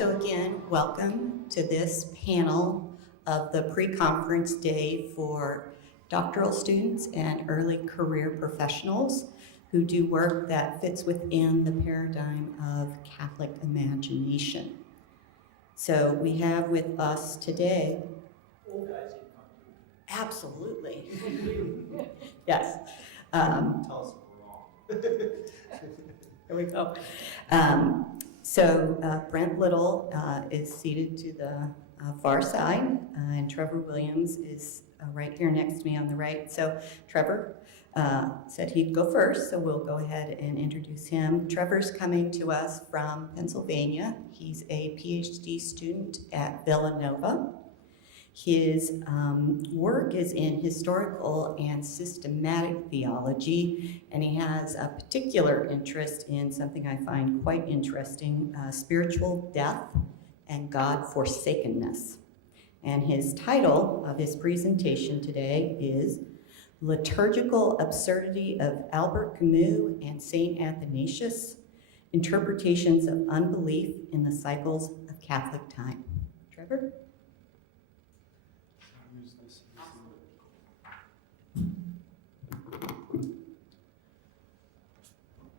So again, welcome to this panel of the pre-conference day for doctoral students and early career professionals who do work that fits within the paradigm of Catholic imagination. So we have with us today... Old guys can come Absolutely. Yes. tell us if we're wrong. Here we go. So Brent Little is seated to the far side, and Trevor Williams is right here next to me on the right. So Trevor said he'd go first, so we'll go ahead and introduce him. Trevor's coming to us from Pennsylvania. He's a PhD student at Villanova. His work is in historical and systematic theology, and he has a particular interest in something I find quite interesting, spiritual death and God-forsakenness. And his title of his presentation today is Liturgical Absurdity of Albert Camus and St. Athanasius, Interpretations of Unbelief in the Cycles of Catholic Time. Trevor?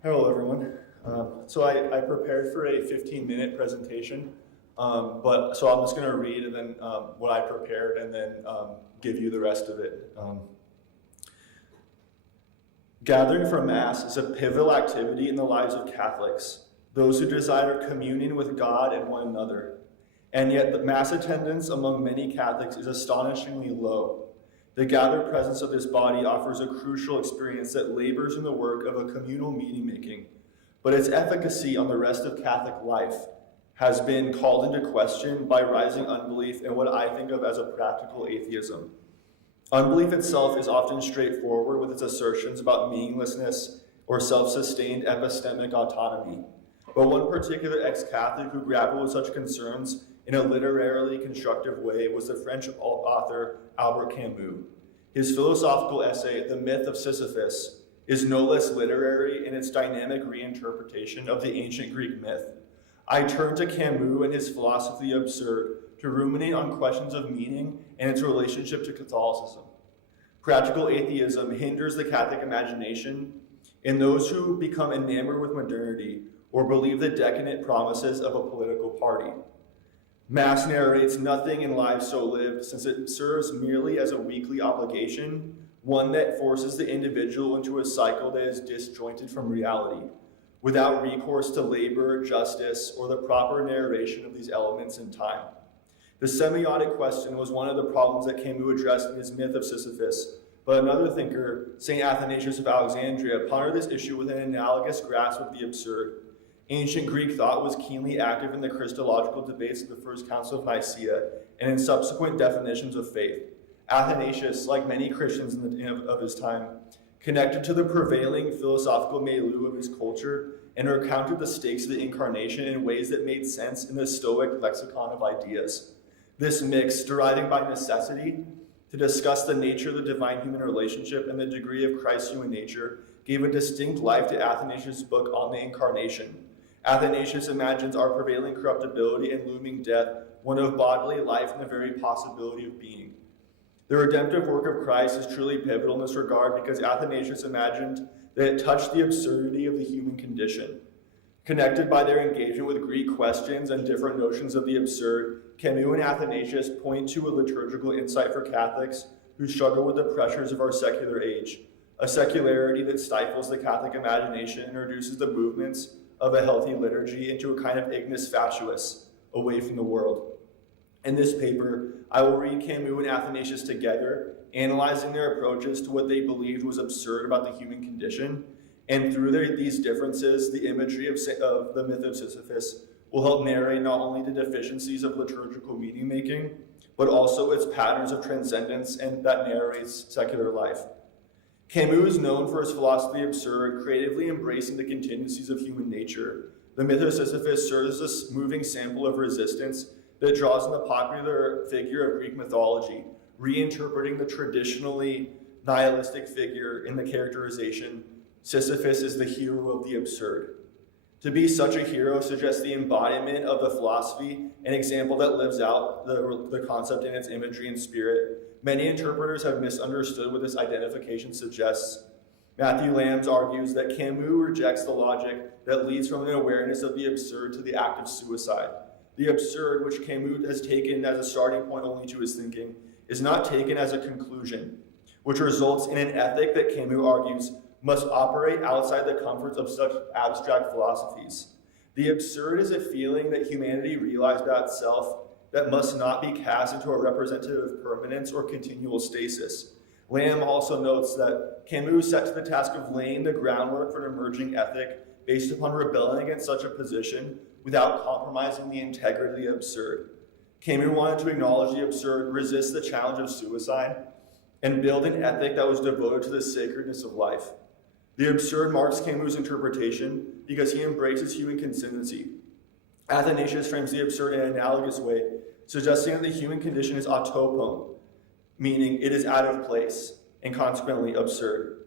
Hello, everyone. So I prepared for a 15-minute presentation, so I'm just going to read and then what I prepared and then give you the rest of it. Gathering for Mass is a pivotal activity in the lives of Catholics, those who desire communion with God and one another. And yet the Mass attendance among many Catholics is astonishingly low. The gathered presence of this body offers a crucial experience that labors in the work of a communal meaning-making, but its efficacy on the rest of Catholic life has been called into question by rising unbelief and what I think of as a practical atheism. Unbelief itself is often straightforward with its assertions about meaninglessness or self-sustained epistemic autonomy. But one particular ex-Catholic who grappled with such concerns in a literarily constructive way was the French author Albert Camus. His philosophical essay, The Myth of Sisyphus, is no less literary in its dynamic reinterpretation of the ancient Greek myth. I turn to Camus and his philosophy of the absurd to ruminate on questions of meaning and its relationship to Catholicism. Practical atheism hinders the Catholic imagination in those who become enamored with modernity or believe the decadent promises of a political party. Mass narrates nothing in lives so lived, since it serves merely as a weekly obligation, one that forces the individual into a cycle that is disjointed from reality, without recourse to labor, justice, or the proper narration of these elements in time. The semiotic question was one of the problems that Camus addressed in his Myth of Sisyphus, but another thinker, St. Athanasius of Alexandria, pondered this issue with an analogous grasp of the absurd. Ancient Greek thought was keenly active in the Christological debates of the First Council of Nicaea and in subsequent definitions of faith. Athanasius, like many Christians of his time, connected to the prevailing philosophical milieu of his culture and recounted the stakes of the Incarnation in ways that made sense in the Stoic lexicon of ideas. This mix, deriving by necessity to discuss the nature of the divine-human relationship and the degree of Christ's human nature, gave a distinct life to Athanasius' book on the Incarnation. Athanasius imagines our prevailing corruptibility and looming death, one of bodily life and the very possibility of being. The redemptive work of Christ is truly pivotal in this regard because Athanasius imagined that it touched the absurdity of the human condition. Connected by their engagement with Greek questions and different notions of the absurd, Camus and Athanasius point to a liturgical insight for Catholics who struggle with the pressures of our secular age, a secularity that stifles the Catholic imagination and reduces the movements of a healthy liturgy into a kind of ignis fatuus, away from the world. In this paper, I will read Camus and Athanasius together, analyzing their approaches to what they believed was absurd about the human condition, and through these differences, the imagery of the Myth of Sisyphus will help narrate not only the deficiencies of liturgical meaning-making, but also its patterns of transcendence and that narrates secular life. Camus is known for his philosophy of the absurd, creatively embracing the contingencies of human nature. The Myth of Sisyphus serves as a moving sample of resistance that draws on the popular figure of Greek mythology, reinterpreting the traditionally nihilistic figure in the characterization, Sisyphus is the hero of the absurd. To be such a hero suggests the embodiment of the philosophy, an example that lives out the concept in its imagery and spirit. Many interpreters have misunderstood what this identification suggests. Matthew Lambs argues that Camus rejects the logic that leads from an awareness of the absurd to the act of suicide. The absurd, which Camus has taken as a starting point only to his thinking, is not taken as a conclusion, which results in an ethic that Camus argues must operate outside the comforts of such abstract philosophies. The absurd is a feeling that humanity realized about itself that must not be cast into a representative permanence or continual stasis. Lamb also notes that Camus set to the task of laying the groundwork for an emerging ethic based upon rebelling against such a position without compromising the integrity of the absurd. Camus wanted to acknowledge the absurd, resist the challenge of suicide, and build an ethic that was devoted to the sacredness of life. The absurd marks Camus' interpretation because he embraces human consistency. Athanasius frames the absurd in an analogous way, suggesting that the human condition is autopone, meaning it is out of place and consequently absurd.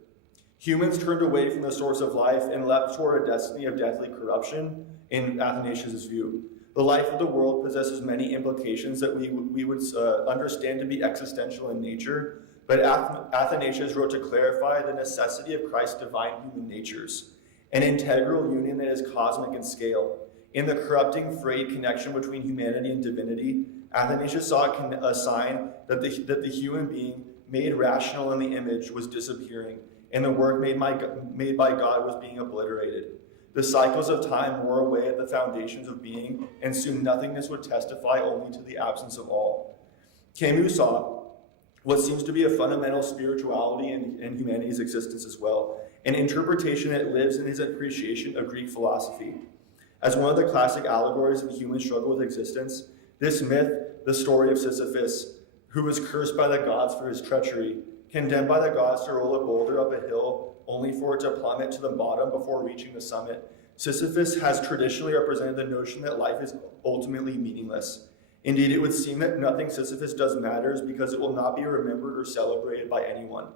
Humans turned away from the source of life and leapt toward a destiny of deathly corruption, in Athanasius' view. The life of the world possesses many implications that we would understand to be existential in nature, but Athanasius wrote to clarify the necessity of Christ's divine human natures, an integral union that is cosmic in scale. In the corrupting, frayed connection between humanity and divinity, Athanasius saw a sign that the human being, made rational in the image, was disappearing, and the work made by God was being obliterated. The cycles of time wore away at the foundations of being, and soon nothingness would testify only to the absence of all. Camus saw what seems to be a fundamental spirituality in humanity's existence as well, an interpretation that lives in his appreciation of Greek philosophy. As one of the classic allegories of the human struggle with existence, this myth, the story of Sisyphus, who was cursed by the gods for his treachery, condemned by the gods to roll a boulder up a hill only for it to plummet to the bottom before reaching the summit, Sisyphus has traditionally represented the notion that life is ultimately meaningless. Indeed, it would seem that nothing Sisyphus does matters because it will not be remembered or celebrated by anyone.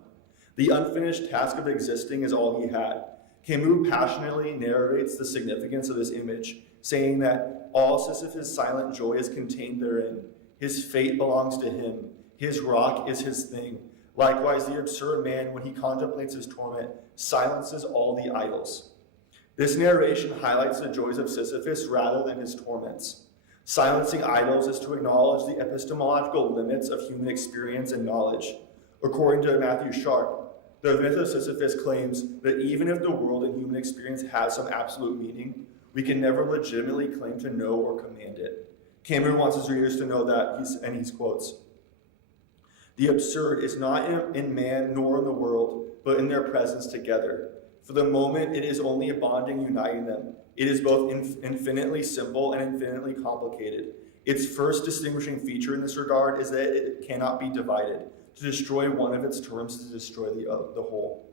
The unfinished task of existing is all he had. Camus passionately narrates the significance of this image, saying that all Sisyphus' silent joy is contained therein. His fate belongs to him. His rock is his thing. Likewise, the absurd man, when he contemplates his torment, silences all the idols. This narration highlights the joys of Sisyphus rather than his torments. Silencing idols is to acknowledge the epistemological limits of human experience and knowledge. According to Matthew Sharp, the myth of Sisyphus claims that even if the world and human experience has some absolute meaning, we can never legitimately claim to know or command it. Camus wants his readers to know that, and he quotes, "The absurd is not in man nor in the world, but in their presence together. For the moment, it is only a bonding uniting them. It is both infinitely simple and infinitely complicated. Its first distinguishing feature in this regard is that it cannot be divided. To destroy one of its terms is to destroy the whole."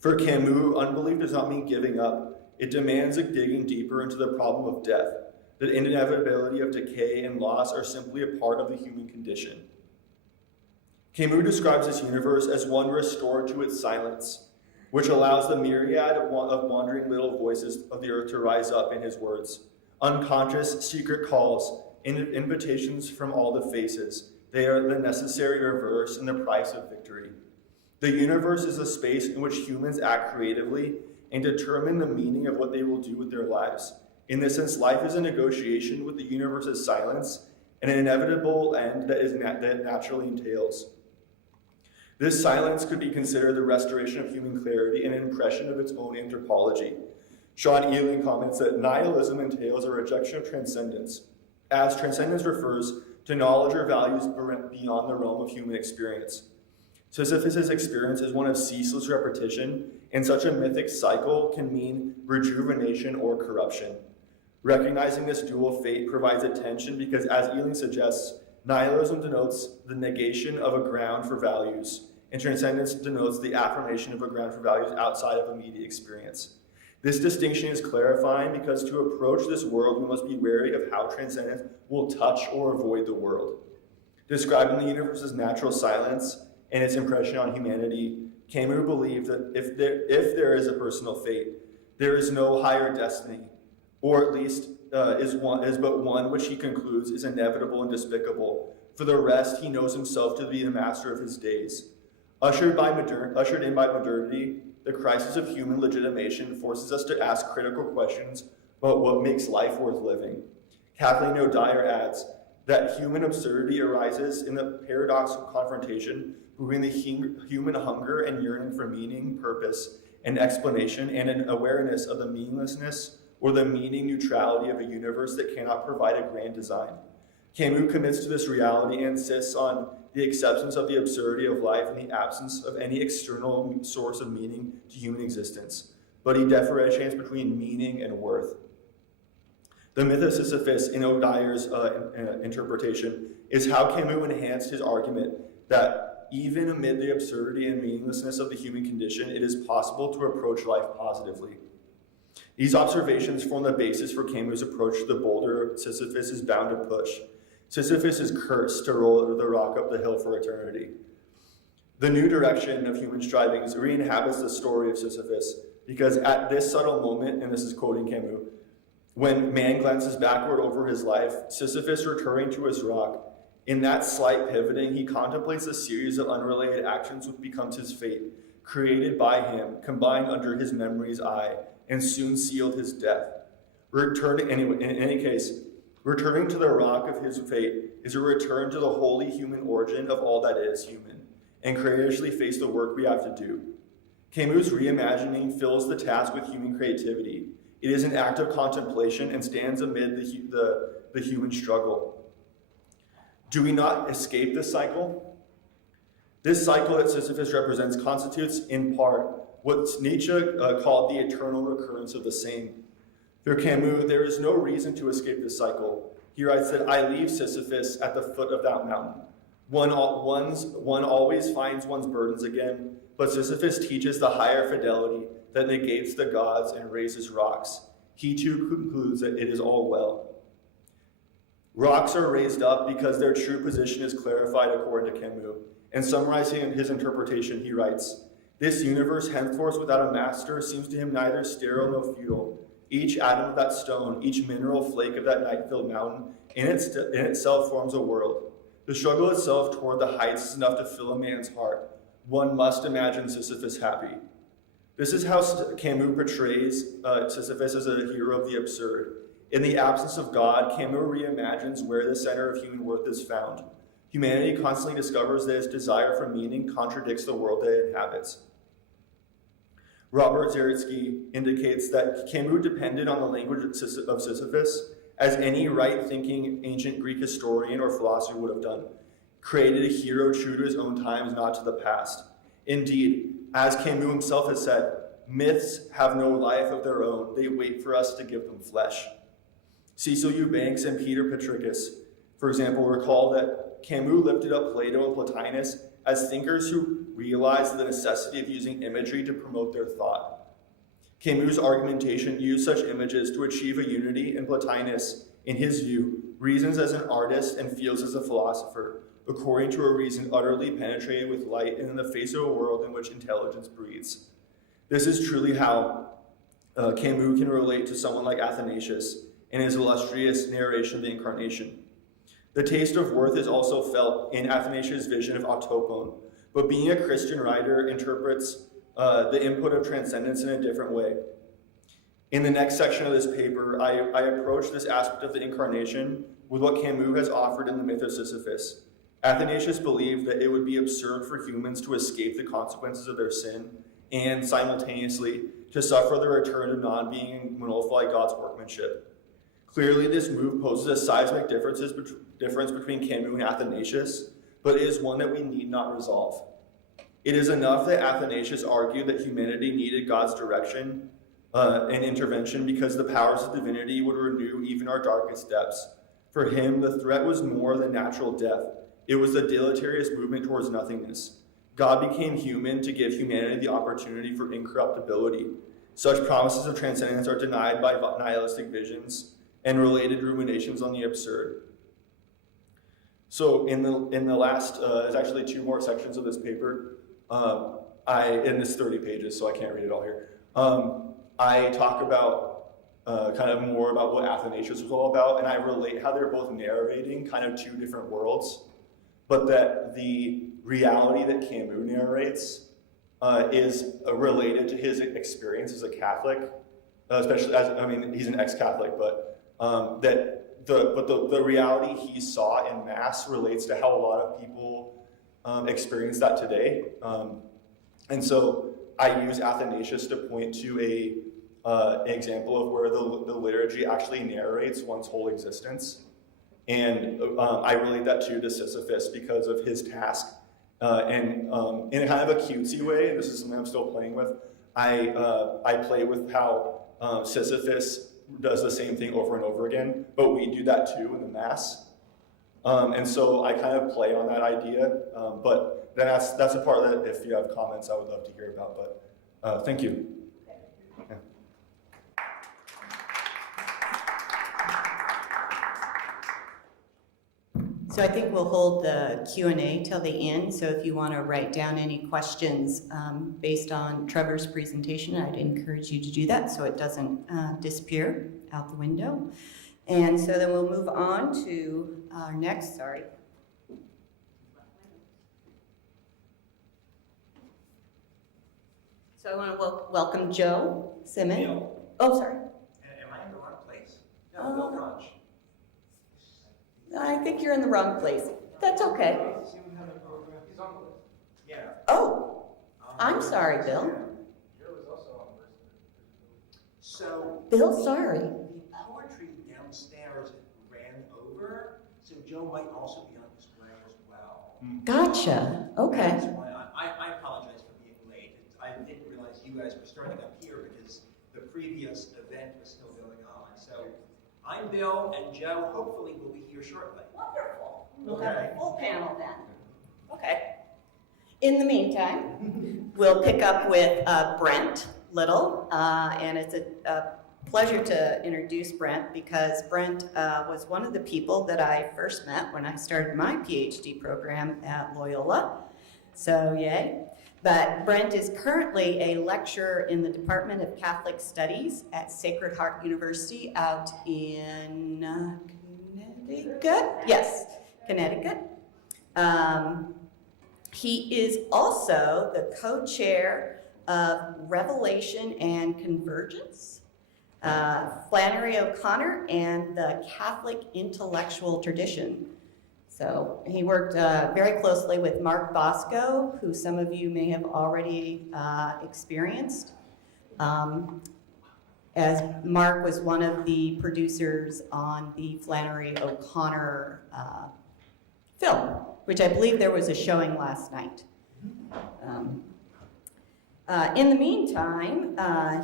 For Camus, unbelief does not mean giving up. It demands a digging deeper into the problem of death. The inevitability of decay and loss are simply a part of the human condition. Camus describes this universe as one restored to its silence, which allows the myriad of wandering little voices of the earth to rise up in his words. Unconscious, secret calls, invitations from all the faces. They are the necessary reverse and the price of victory. The universe is a space in which humans act creatively and determine the meaning of what they will do with their lives. In this sense, life is a negotiation with the universe's silence and an inevitable end that naturally entails. This silence could be considered the restoration of human clarity and an impression of its own anthropology. Sean Ealing comments that nihilism entails a rejection of transcendence, as transcendence refers to knowledge or values beyond the realm of human experience. Sisyphus' experience is one of ceaseless repetition, and such a mythic cycle can mean rejuvenation or corruption. Recognizing this dual fate provides attention because, as Ealing suggests, nihilism denotes the negation of a ground for values, and transcendence denotes the affirmation of a ground for values outside of immediate experience. This distinction is clarifying because to approach this world, we must be wary of how transcendence will touch or avoid the world. Describing the universe's natural silence and its impression on humanity, Camus believed that if there is a personal fate, There is no higher destiny, or at least is but one which he concludes is inevitable and despicable. For the rest, he knows himself to be the master of his days. Ushered in by modernity, the crisis of human legitimation forces us to ask critical questions about what makes life worth living. Kathleen O'Dyer adds that human absurdity arises in the paradoxical confrontation between the human hunger and yearning for meaning, purpose, and explanation, and an awareness of the meaninglessness or the meaning neutrality of a universe that cannot provide a grand design. Camus commits to this reality and insists on the acceptance of the absurdity of life in the absence of any external source of meaning to human existence, but he differentiates between meaning and worth. The myth of Sisyphus, in O'Dyer's interpretation, is how Camus enhanced his argument that even amid the absurdity and meaninglessness of the human condition, it is possible to approach life positively. These observations form the basis for Camus' approach to the boulder Sisyphus is bound to push. Sisyphus is cursed to roll the rock up the hill for eternity. The new direction of human strivings re-inhabits the story of Sisyphus, because at this subtle moment, and this is quoting Camus, when man glances backward over his life, Sisyphus returning to his rock, in that slight pivoting, he contemplates a series of unrelated actions which becomes his fate, created by him, combined under his memory's eye, and soon sealed his death. In any case, returning to the rock of his fate is a return to the wholly human origin of all that is human, and courageously face the work we have to do. Camus' reimagining fills the task with human creativity. It is an act of contemplation and stands amid the human struggle. Do we not escape this cycle? This cycle that Sisyphus represents constitutes, in part, what Nietzsche called the eternal recurrence of the same. For Camus, there is no reason to escape this cycle. He writes that I leave Sisyphus at the foot of that mountain. One always finds one's burdens again, but Sisyphus teaches the higher fidelity that negates the gods and raises rocks. He too concludes that it is all well. Rocks are raised up because their true position is clarified according to Camus. And summarizing his interpretation, he writes, this universe henceforth without a master seems to him neither sterile nor futile. Each atom of that stone, each mineral flake of that night-filled mountain, in itself forms a world. The struggle itself toward the heights is enough to fill a man's heart. One must imagine Sisyphus happy. This is how Camus portrays Sisyphus as a hero of the absurd. In the absence of God, Camus reimagines where the center of human worth is found. Humanity constantly discovers that its desire for meaning contradicts the world that it inhabits. Robert Zaritsky indicates that Camus depended on the language of Sisyphus, as any right-thinking ancient Greek historian or philosopher would have done, created a hero true to his own times, not to the past. Indeed, as Camus himself has said, myths have no life of their own. They wait for us to give them flesh. Cecil Eubanks and Peter Petrikis, for example, recall that Camus lifted up Plato and Plotinus as thinkers who realized the necessity of using imagery to promote their thought. Camus' argumentation used such images to achieve a unity, and Plotinus, in his view, reasons as an artist and feels as a philosopher, according to a reason utterly penetrated with light and in the face of a world in which intelligence breathes. This is truly how Camus can relate to someone like Athanasius in his illustrious narration of the Incarnation. The taste of worth is also felt in Athanasius' vision of autopon, but being a Christian writer interprets the input of transcendence in a different way. In the next section of this paper, I approach this aspect of the Incarnation with what Camus has offered in the myth of Sisyphus. Athanasius believed that it would be absurd for humans to escape the consequences of their sin and simultaneously to suffer the return of non-being and nullify God's workmanship. Clearly, this move poses a seismic difference between Camus and Athanasius, but it is one that we need not resolve. It is enough that Athanasius argued that humanity needed God's direction and intervention because the powers of divinity would renew even our darkest depths. For him, the threat was more than natural death. It was the deleterious movement towards nothingness. God became human to give humanity the opportunity for incorruptibility. Such promises of transcendence are denied by nihilistic visions and related ruminations on the absurd. So in the last, there's actually two more sections of this paper. And it's 30 pages, so I can't read it all here. I talk about kind of more about what Athanasius was all about, and I relate how they're both narrating kind of two different worlds, but that the reality that Camus narrates is related to his experience as a Catholic, especially as, I mean, he's an ex-Catholic, but the reality he saw in Mass relates to how a lot of people experience that today. And so I use Athanasius to point to an example of where the liturgy actually narrates one's whole existence. And I relate that to Sisyphus because of his task. And in a kind of a cutesy way, and this is something I'm still playing with, I play with how Sisyphus does the same thing over and over again, but we do that too in the Mass. And so I kind of play on that idea, but then that's a part that if you have comments, I would love to hear about, but thank you. Yeah. So I think we'll hold the Q&A till the end, so if you want to write down any questions based on Trevor's presentation, I'd encourage you to do that so it doesn't disappear out the window. And so then we'll move on to our next, So I want to welcome Joe Simmons. Bill. Oh, sorry. Am I in the wrong place? No, Bill Gonch. I think you're in the wrong place. That's okay. He's on the list. Yeah. Oh, I'm sorry, Bill. Joe is also on the list. So. Bill, sorry. The poetry downstairs ran over, so Joe might also be on display as well. Gotcha. Okay. That's why I apologize for being late. I didn't realize you guys were starting up here because the previous event was still going on. So I'm Bill, and Joe hopefully will be here shortly. Wonderful. We'll Okay. have a full panel then. Okay. In the meantime, we'll pick up with Brent Little, and it's a pleasure to introduce Brent because Brent was one of the people that I first met when I started my PhD program at Loyola. So yay. But Brent is currently a lecturer in the Department of Catholic Studies at Sacred Heart University out in Connecticut? Yes, Connecticut. He is also the co-chair of Revelation and Convergence, Flannery O'Connor, and the Catholic Intellectual Tradition. So he worked very closely with Mark Bosco, who some of you may have already experienced, as Mark was one of the producers on the Flannery O'Connor film, which I believe there was a showing last night. In the meantime,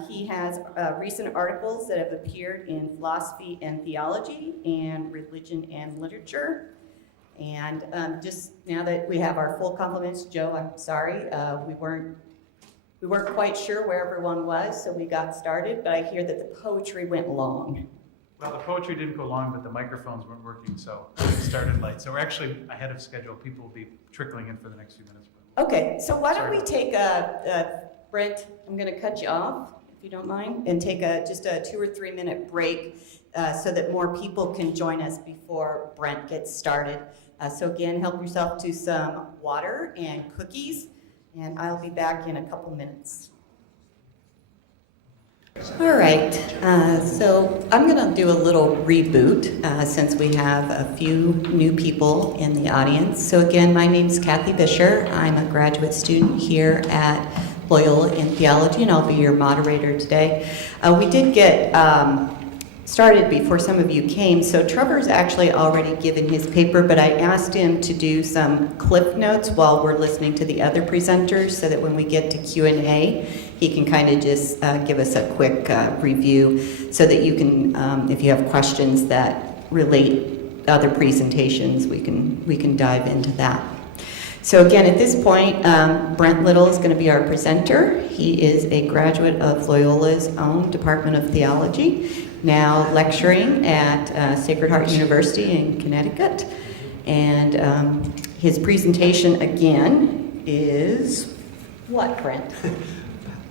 he has recent articles that have appeared in Philosophy and Theology and Religion and Literature. And just now that we have our full compliments, Joe, I'm sorry, we weren't quite sure where everyone was, so we got started, but I hear that the poetry went long. Well, the poetry didn't go long, but the microphones weren't working, so it started late. So we're actually ahead of schedule. People will be trickling in for the next few minutes. Okay, so why don't we take Brent, I'm going to cut you off, if you don't mind, and take just a 2 or 3 minute break so that more people can join us before Brent gets started. So again, help yourself to some water and cookies, and I'll be back in a couple minutes. All right, so I'm going to do a little reboot since we have a few new people in the audience. So again, my name is Cathy Buescher. I'm a graduate student here at Loyola in Theology, and I'll be your moderator today. We did get started before some of you came, so Trevor's actually already given his paper, but I asked him to do some cliff notes while we're listening to the other presenters so that when we get to Q&A, he can kind of just give us a quick review so that you can, if you have questions that relate to other presentations, we can dive into that. So again, at this point, Brent Little is going to be our presenter. He is a graduate of Loyola's own Department of Theology, now lecturing at Sacred Heart University in Connecticut. And his presentation again is what, Brent?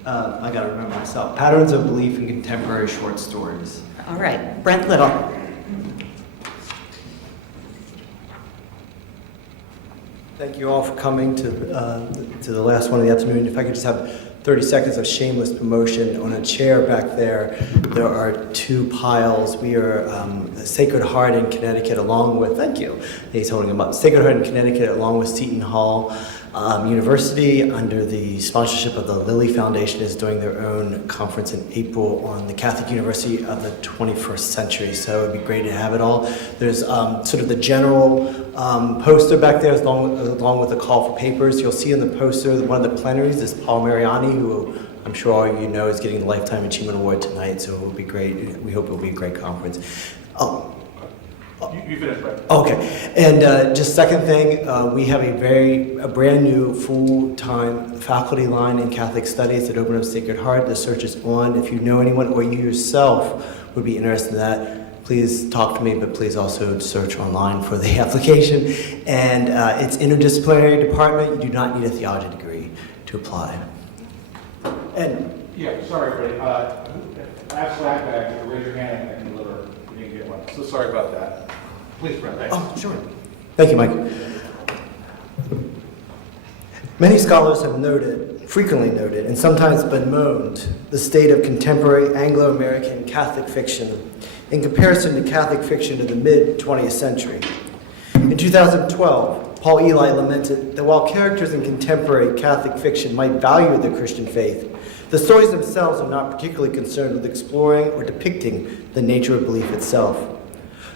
I gotta remember myself. Patterns of Belief in Contemporary Short Stories. All right, Brent Little. Thank you all for coming to the last one of the afternoon. If I could just have 30 seconds of shameless promotion. On a chair back there, there are 2 piles. We are Sacred Heart in Connecticut along with, thank you, he's holding them up. Sacred Heart in Connecticut along with Seton Hall University, under the sponsorship of the Lilly Foundation, is doing their own conference in April on the Catholic University of the 21st century. So it would be great to have it all. There's sort of the general poster back there along with the call for papers. You'll see in the poster that one of the plenaries is Paul Mariani, who I'm sure all of you know is getting the Lifetime Achievement Award tonight. So it will be great. We hope it will be a great conference. You finished, right? Okay, and just second thing, we have a brand new full-time faculty line in Catholic Studies that opened up Sacred Heart. The search is on. If you know anyone or you yourself would be interested in that, please talk to me, but please also search online for the application. And it's interdisciplinary department. You do not need a theology degree to apply. And Yeah, sorry, Freddie. Ask flag bags, raise your hand and I can deliver. You didn't get one. So sorry about that. Please, Brent, thanks. oh, sure. Thank you, Mike. Many scholars have frequently noted, and sometimes bemoaned, the state of contemporary Anglo-American Catholic fiction in comparison to Catholic fiction of the mid-20th century. In 2012, Paul Elie lamented that while characters in contemporary Catholic fiction might value the Christian faith, the stories themselves are not particularly concerned with exploring or depicting the nature of belief itself.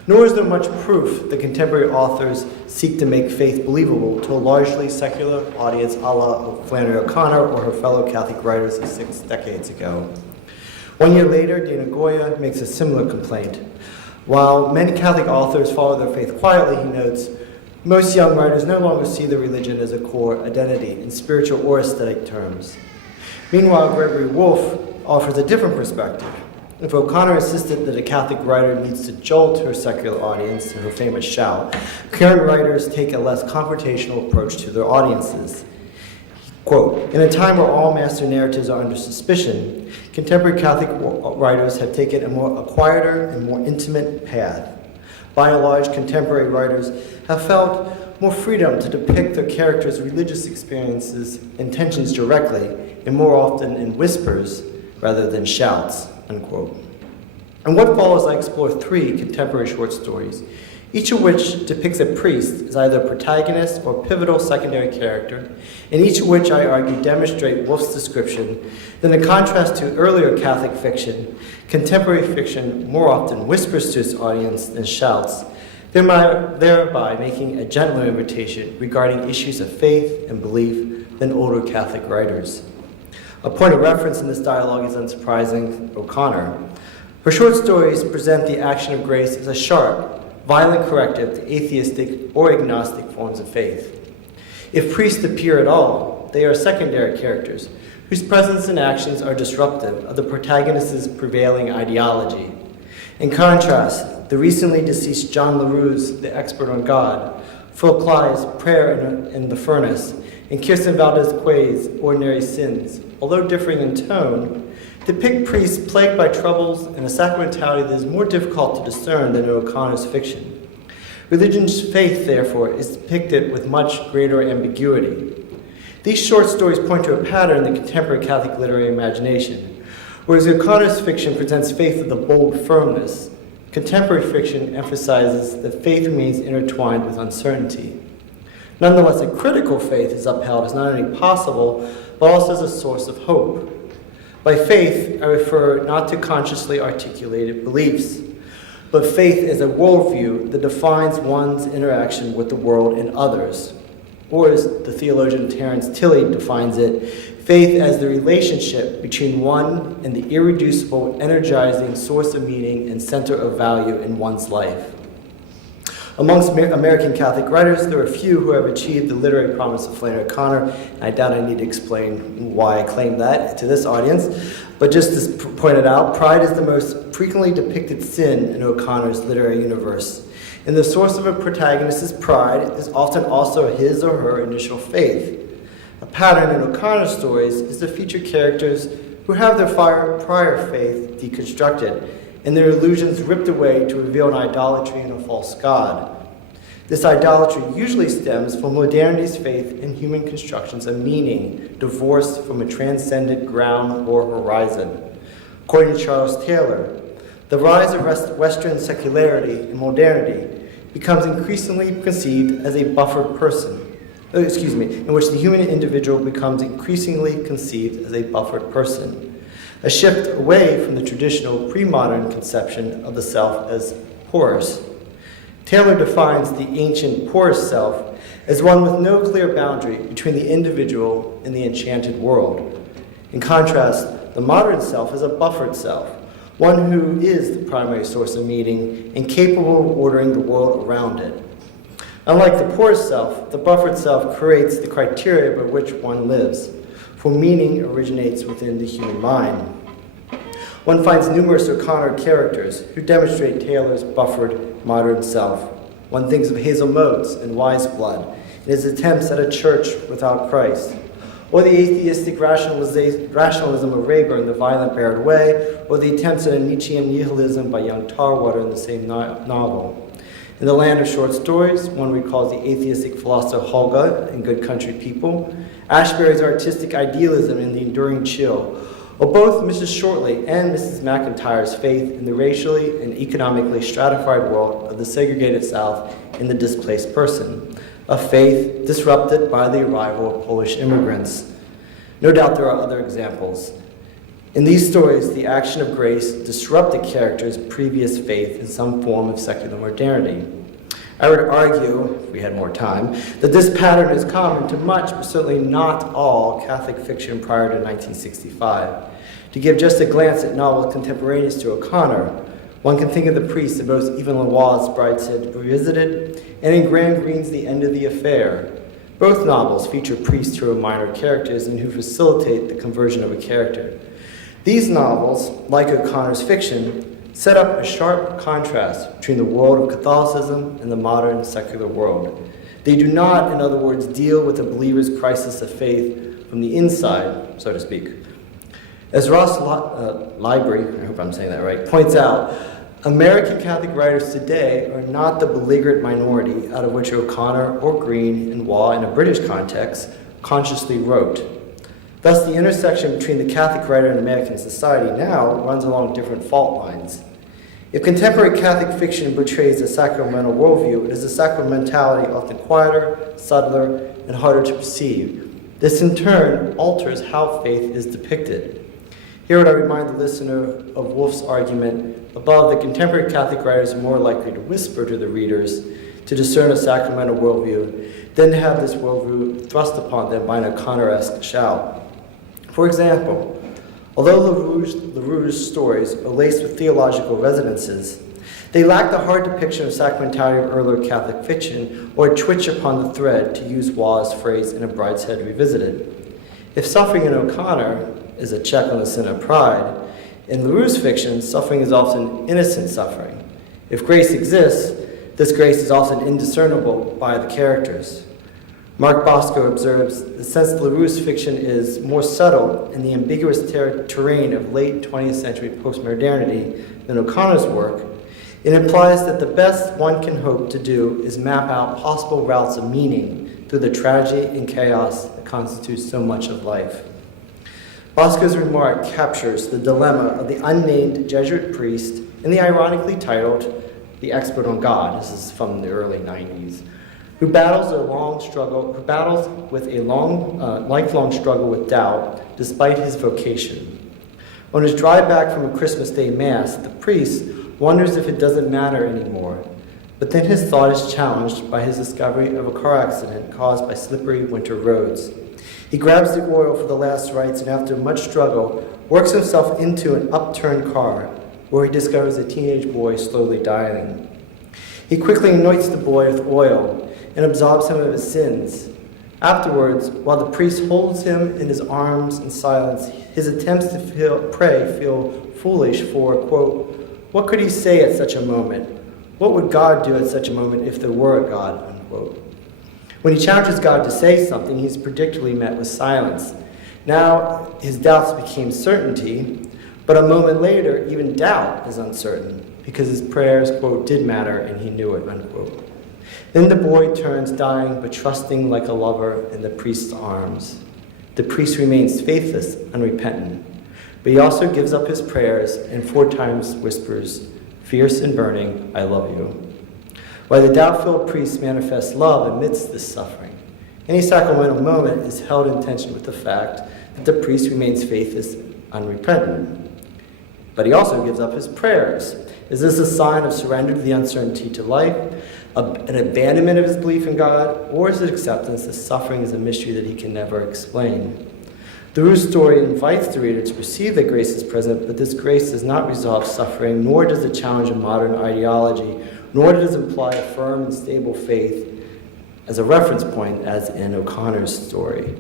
Nor is there much proof that contemporary authors seek to make faith believable to a largely secular audience a la Flannery O'Connor or her fellow Catholic writers of 6 decades ago. 1 year later, Dana Goya makes a similar complaint. While many Catholic authors follow their faith quietly, he notes, most young writers no longer see the religion as a core identity in spiritual or aesthetic terms. Meanwhile, Gregory Wolfe offers a different perspective. If O'Connor insisted that a Catholic writer needs to jolt her secular audience, her famous shout, current writers take a less confrontational approach to their audiences. Quote, in a time where all master narratives are under suspicion, contemporary Catholic writers have taken a a quieter and more intimate path. By and large, contemporary writers have felt more freedom to depict their characters' religious experiences and tensions directly, and more often in whispers rather than shouts. Unquote. And what follows, I explore 3 contemporary short stories, each of which depicts a priest as either a protagonist or pivotal secondary character, and each of which I argue demonstrate Wolfe's description that in contrast to earlier Catholic fiction, contemporary fiction more often whispers to its audience than shouts, thereby making a gentler invitation regarding issues of faith and belief than older Catholic writers. A point of reference in this dialogue is unsurprising, O'Connor. Her short stories present the action of grace as a sharp, violent corrective to atheistic or agnostic forms of faith. If priests appear at all, they are secondary characters whose presence and actions are disruptive of the protagonist's prevailing ideology. In contrast, the recently deceased John LaRue's The Expert on God, Phil Clyde's Prayer in the Furnace, and Kirsten Valdez-Quay's Ordinary Sins, although differing in tone, depict priests plagued by troubles and a sacramentality that is more difficult to discern than in O'Connor's fiction. Religion's faith, therefore, is depicted with much greater ambiguity. These short stories point to a pattern in the contemporary Catholic literary imagination. Whereas O'Connor's fiction presents faith with a bold firmness, contemporary fiction emphasizes that faith remains intertwined with uncertainty. Nonetheless, a critical faith is upheld as not only possible, but also as a source of hope. By faith, I refer not to consciously articulated beliefs, but faith as a worldview that defines one's interaction with the world and others. Or as the theologian Terence Tilley defines it, faith as the relationship between one and the irreducible, energizing source of meaning and center of value in one's life. Amongst American Catholic writers, there are few who have achieved the literary promise of Flannery O'Connor, and I doubt I need to explain why I claim that to this audience. But just as pointed out, pride is the most frequently depicted sin in O'Connor's literary universe. And the source of a protagonist's pride is often also his or her initial faith. A pattern in O'Connor's stories is to feature characters who have their prior faith deconstructed and their illusions ripped away to reveal an idolatry and a false god. This idolatry usually stems from modernity's faith in human constructions of meaning divorced from a transcendent ground or horizon. According to Charles Taylor, the rise of Western secularity and modernity becomes increasingly conceived as a buffered person, in which the human individual becomes increasingly conceived as a buffered person, a shift away from the traditional pre-modern conception of the self as porous. Taylor defines the ancient porous self as one with no clear boundary between the individual and the enchanted world. In contrast, the modern self is a buffered self, one who is the primary source of meaning and capable of ordering the world around it. Unlike the porous self, the buffered self creates the criteria by which one lives, for meaning originates within the human mind. One finds numerous O'Connor characters who demonstrate Taylor's buffered modern self. One thinks of Hazel Motes in Wise Blood, and his attempts at a church without Christ, or the atheistic rationalism of Rayburn, The Violent Bared Way, or the attempts at a Nietzschean nihilism by young Tarwater in the same novel. In The Land of Short Stories, one recalls the atheistic philosopher Holga in Good Country People, Ashbery's artistic idealism in The Enduring Chill, or both Mrs. Shortley and Mrs. McIntyre's faith in the racially and economically stratified world of the segregated South in The Displaced Person, a faith disrupted by the arrival of Polish immigrants. No doubt there are other examples. In these stories, the action of grace disrupted characters' previous faith in some form of secular modernity. I would argue, if we had more time, that this pattern is common to much, but certainly not all, Catholic fiction prior to 1965. To give just a glance at novels contemporaneous to O'Connor, one can think of The Priest in both Evelyn Lavoie's Brideshead Revisited and in Graham Greene's The End of the Affair. Both novels feature priests who are minor characters and who facilitate the conversion of a character. These novels, like O'Connor's fiction, set up a sharp contrast between the world of Catholicism and the modern secular world. They do not, in other words, deal with the believer's crisis of faith from the inside, so to speak. As Ross Library, I hope I'm saying that right, points out, American Catholic writers today are not the belligerent minority out of which O'Connor or Green and Waugh, in a British context, consciously wrote. Thus, the intersection between the Catholic writer and American society now runs along different fault lines. If contemporary Catholic fiction portrays a sacramental worldview, it is a sacramentality often quieter, subtler, and harder to perceive. This, in turn, alters how faith is depicted. Here would I remind the listener of Wolff's argument above that contemporary Catholic writers are more likely to whisper to the readers to discern a sacramental worldview than to have this worldview thrust upon them by an O'Connor-esque shout. For example, although LaRue's stories are laced with theological resonances, they lack the hard depiction of sacramentality of earlier Catholic fiction or a twitch upon the thread, to use Waugh's phrase in A Brideshead Revisited. If suffering in O'Connor is a check on the sin of pride, in LaRue's fiction, suffering is often innocent suffering. If grace exists, this grace is often indiscernible by the characters. Mark Bosco observes that since LaRue's fiction is more subtle in the ambiguous terrain of late 20th century postmodernity than O'Connor's work, it implies that the best one can hope to do is map out possible routes of meaning through the tragedy and chaos that constitutes so much of life. Bosco's remark captures the dilemma of the unnamed Jesuit priest in the ironically titled The Expert on God, this is from the early 90s, who battles with a lifelong struggle with doubt despite his vocation. On his drive back from a Christmas Day Mass, the priest wonders if it doesn't matter anymore, but then his thought is challenged by his discovery of a car accident caused by slippery winter roads. He grabs the oil for the last rites and after much struggle, works himself into an upturned car where he discovers a teenage boy slowly dying. He quickly anoints the boy with oil and absolves him of his sins. Afterwards, while the priest holds him in his arms in silence, his attempts to pray feel foolish for, quote, what could he say at such a moment? What would God do at such a moment if there were a God, unquote. When he challenges God to say something, he's predictably met with silence. Now his doubts became certainty, but a moment later, even doubt is uncertain, because his prayers, quote, did matter and he knew it, unquote. Then the boy turns, dying but trusting like a lover in the priest's arms. The priest remains faithless, unrepentant, but he also gives up his prayers and 4 times whispers, fierce and burning, I love you. While the doubt-filled priest manifests love amidst this suffering, any sacramental moment is held in tension with the fact that the priest remains faithless, unrepentant. But he also gives up his prayers. Is this a sign of surrender to the uncertainty to life, an abandonment of his belief in God, or is it acceptance that suffering is a mystery that he can never explain? The Rue story invites the reader to perceive that grace is present, but this grace does not resolve suffering, nor does it challenge a modern ideology, nor does it imply a firm and stable faith as a reference point, as in O'Connor's stories.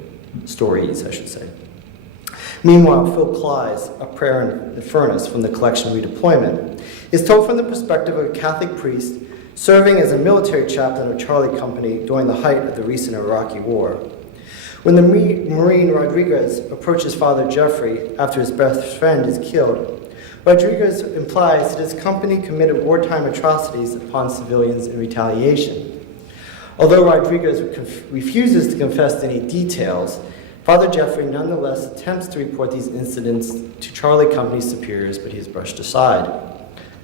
Meanwhile, Phil Clyde's A Prayer in the Furnace from the collection Redeployment is told from the perspective of a Catholic priest serving as a military chaplain of Charlie Company during the height of the recent Iraqi war. When the Marine Rodriguez approaches Father Jeffrey after his best friend is killed, Rodriguez implies that his company committed wartime atrocities upon civilians in retaliation. Although Rodriguez refuses to confess any details, Father Jeffrey nonetheless attempts to report these incidents to Charlie Company's superiors, but he is brushed aside.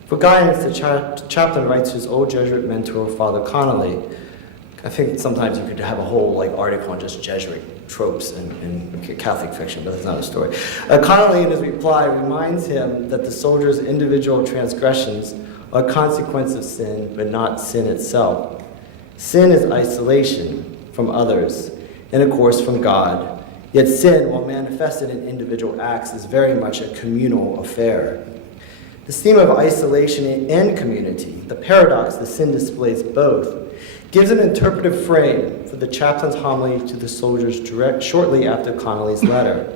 For guidance, the chaplain writes to his old Jesuit mentor, Father Connolly. I think sometimes you could have a whole article on just Jesuit tropes in Catholic fiction, but that's not a story. Connolly, in his reply, reminds him that the soldier's individual transgressions are a consequence of sin, but not sin itself. Sin is isolation from others, and of course from God. Yet sin, while manifested in individual acts, is very much a communal affair. This theme of isolation and community, the paradox that sin displays both, gives an interpretive frame for the chaplain's homily to the soldiers shortly after Connolly's letter.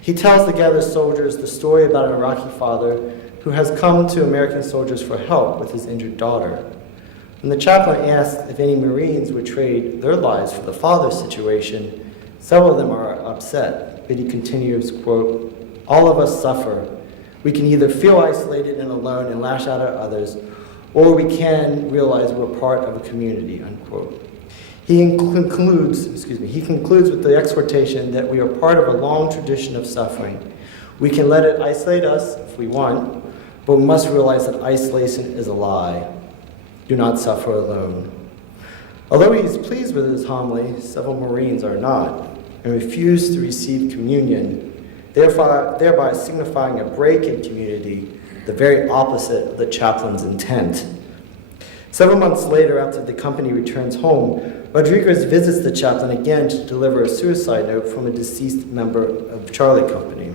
He tells the gathered soldiers the story about an Iraqi father who has come to American soldiers for help with his injured daughter. When the chaplain asks if any Marines would trade their lives for the father's situation, several of them are upset, but he continues, quote, all of us suffer. We can either feel isolated and alone and lash out at others, or we can realize we're part of a community, unquote. He concludes with the exhortation that we are part of a long tradition of suffering. We can let it isolate us if we want, but we must realize that isolation is a lie. Do not suffer alone. Although he is pleased with his homily, several Marines are not, and refuse to receive communion, thereby signifying a break in community, the very opposite of the chaplain's intent. Several months later, after the company returns home, Rodriguez visits the chaplain again to deliver a suicide note from a deceased member of Charlie Company.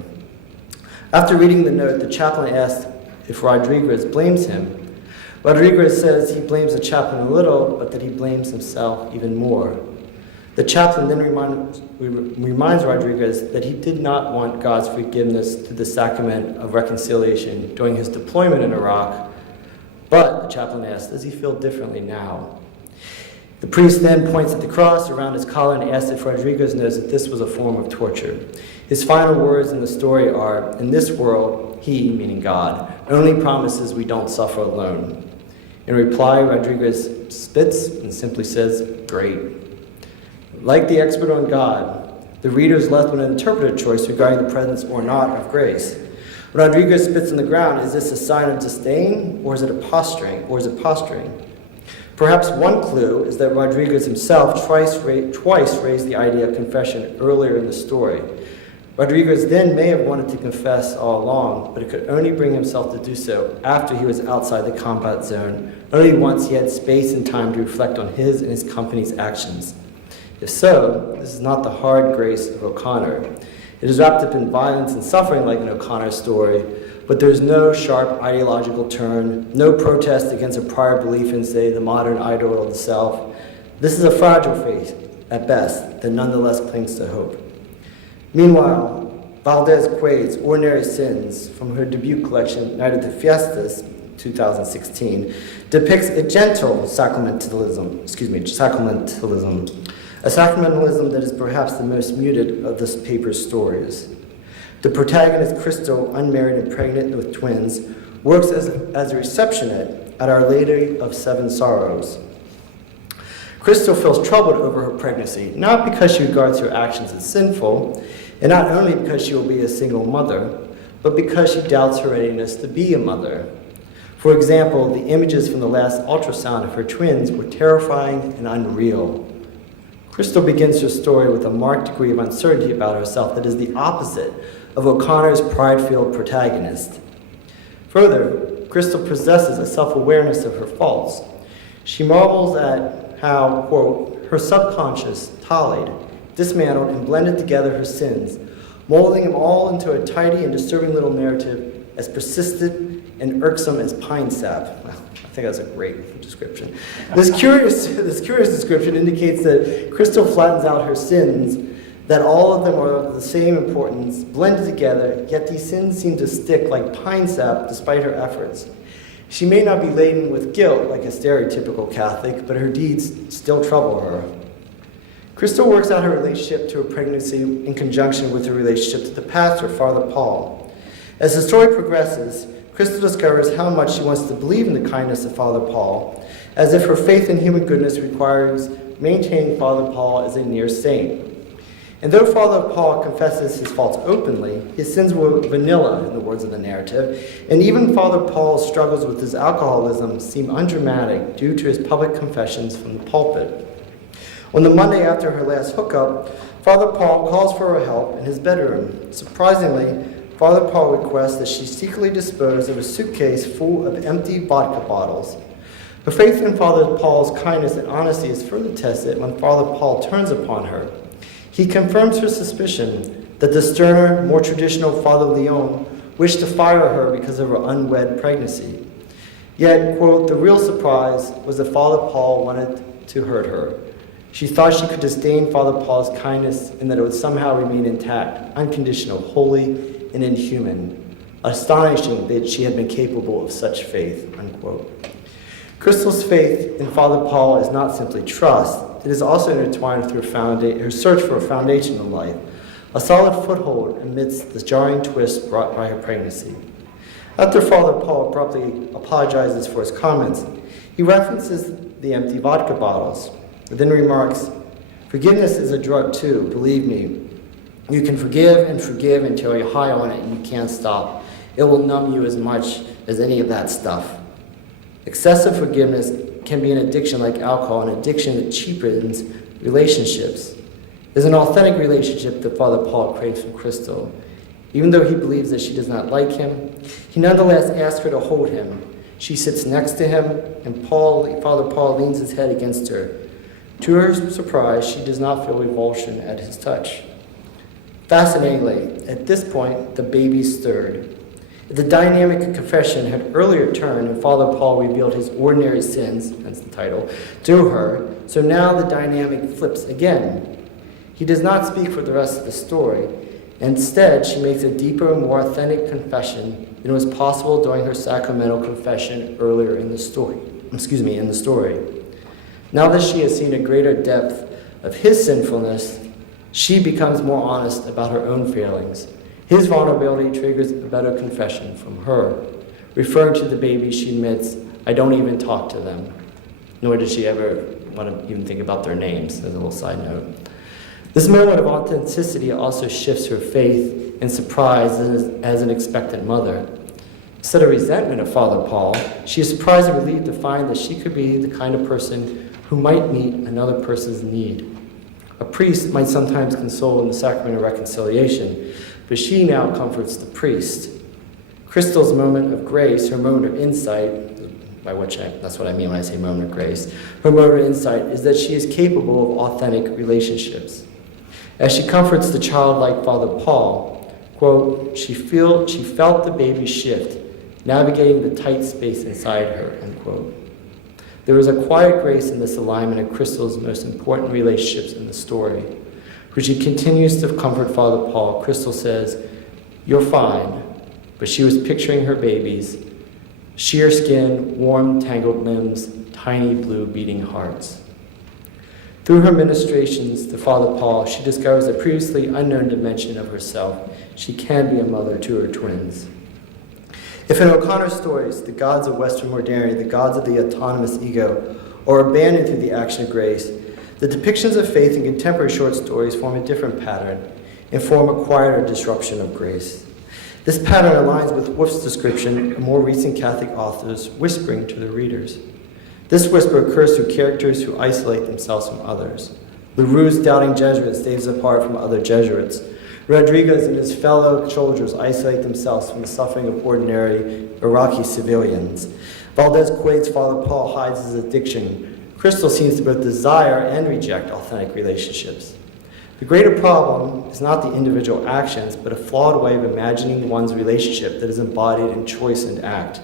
After reading the note, the chaplain asks if Rodriguez blames him. Rodriguez says he blames the chaplain a little, but that he blames himself even more. The chaplain then reminds Rodriguez that he did not want God's forgiveness through the sacrament of reconciliation during his deployment in Iraq, but the chaplain asks, does he feel differently now? The priest then points at the cross around his collar and asks if Rodriguez knows that this was a form of torture. His final words in the story are, in this world, he, meaning God, only promises we don't suffer alone. In reply, Rodriguez spits and simply says, great. Like the expert on God, the reader is left with an interpretive choice regarding the presence or not of grace. When Rodriguez spits on the ground, is this a sign of disdain, or is it posturing? Perhaps one clue is that Rodriguez himself twice raised the idea of confession earlier in the story. Rodriguez then may have wanted to confess all along, but could only bring himself to do so after he was outside the combat zone, only once he had space and time to reflect on his and his company's actions. If so, this is not the hard grace of O'Connor. It is wrapped up in violence and suffering like an O'Connor story, but there's no sharp ideological turn, no protest against a prior belief in, say, the modern idol of the self. This is a fragile faith, at best, that nonetheless clings to hope. Meanwhile, Valdez Quaid's Ordinary Sins, from her debut collection, Night of the Fiestas, 2016, depicts a gentle sacramentalism, a sacramentalism that is perhaps the most muted of this paper's stories. The protagonist, Crystal, unmarried and pregnant with twins, works as a receptionist at Our Lady of Seven Sorrows. Crystal feels troubled over her pregnancy, not because she regards her actions as sinful, and not only because she will be a single mother, but because she doubts her readiness to be a mother. For example, the images from the last ultrasound of her twins were terrifying and unreal. Crystal begins her story with a marked degree of uncertainty about herself that is the opposite of O'Connor's pride-filled protagonist. Further, Crystal possesses a self-awareness of her faults. She marvels at how, quote, her subconscious tallied, dismantled, and blended together her sins, molding them all into a tidy and disturbing little narrative as persistent and irksome as pine sap. Well, I think that's a great description. This curious description indicates that Crystal flattens out her sins, that all of them are of the same importance, blended together, yet these sins seem to stick like pine sap despite her efforts. She may not be laden with guilt like a stereotypical Catholic, but her deeds still trouble her. Crystal works out her relationship to her pregnancy in conjunction with her relationship to the pastor, Father Paul. As the story progresses, Crystal discovers how much she wants to believe in the kindness of Father Paul, as if her faith in human goodness requires maintaining Father Paul as a near saint. And though Father Paul confesses his faults openly, his sins were vanilla, in the words of the narrative, and even Father Paul's struggles with his alcoholism seem undramatic due to his public confessions from the pulpit. On the Monday after her last hookup, Father Paul calls for her help in his bedroom. Surprisingly, Father Paul requests that she secretly dispose of a suitcase full of empty vodka bottles. Her faith in Father Paul's kindness and honesty is further tested when Father Paul turns upon her. He confirms her suspicion that the sterner, more traditional Father Leon wished to fire her because of her unwed pregnancy. Yet, quote, the real surprise was that Father Paul wanted to hurt her. She thought she could disdain Father Paul's kindness and that it would somehow remain intact, unconditional, holy, and inhuman. Astonishing that she had been capable of such faith, unquote. Crystal's faith in Father Paul is not simply trust. It is also intertwined with her search for a foundation in life, a solid foothold amidst the jarring twists brought by her pregnancy. After Father Paul abruptly apologizes for his comments, he references the empty vodka bottles, but then remarks, "Forgiveness is a drug too, believe me. You can forgive and forgive until you're high on it and you can't stop. It will numb you as much as any of that stuff." Excessive forgiveness can be an addiction like alcohol, an addiction that cheapens relationships. There's an authentic relationship that Father Paul craves from Crystal. Even though he believes that she does not like him, he nonetheless asks her to hold him. She sits next to him, and Father Paul leans his head against her. To her surprise, she does not feel revulsion at his touch. Fascinatingly, at this point, the baby stirred. The dynamic confession had earlier turned and Father Paul revealed his ordinary sins, hence the title, to her, so now the dynamic flips again. He does not speak for the rest of the story. Instead, she makes a deeper, more authentic confession than was possible during her sacramental confession earlier in the story. Now that she has seen a greater depth of his sinfulness, she becomes more honest about her own failings. His vulnerability triggers a better confession from her. Referring to the baby, she admits, "I don't even talk to them." Nor does she ever want to even think about their names, as a little side note. This moment of authenticity also shifts her faith and surprise as an expectant mother. Instead of resentment of Father Paul, she is surprised and relieved to find that she could be the kind of person who might meet another person's need. A priest might sometimes console in the sacrament of reconciliation, but she now comforts the priest. Crystal's moment of grace, her moment of insight, that's what I mean when I say moment of grace, her moment of insight is that she is capable of authentic relationships. As she comforts the childlike Father Paul, quote, she felt the baby shift, navigating the tight space inside her, unquote. There is a quiet grace in this alignment of Crystal's most important relationships in the story. When she continues to comfort Father Paul, Crystal says, "You're fine," but she was picturing her babies, sheer skin, warm, tangled limbs, tiny blue beating hearts. Through her ministrations to Father Paul, she discovers a previously unknown dimension of herself. She can be a mother to her twins. If in O'Connor's stories, the gods of Western modernity, the gods of the autonomous ego, are abandoned through the action of grace, the depictions of faith in contemporary short stories form a different pattern and form a quieter disruption of grace. This pattern aligns with Woolf's description of more recent Catholic authors whispering to their readers. This whisper occurs through characters who isolate themselves from others. LaRue's doubting Jesuit stays apart from other Jesuits. Rodriguez and his fellow soldiers isolate themselves from the suffering of ordinary Iraqi civilians. Valdez Quaid's Father Paul hides his addiction. Crystal seems to both desire and reject authentic relationships. The greater problem is not the individual actions, but a flawed way of imagining one's relationship that is embodied in choice and act.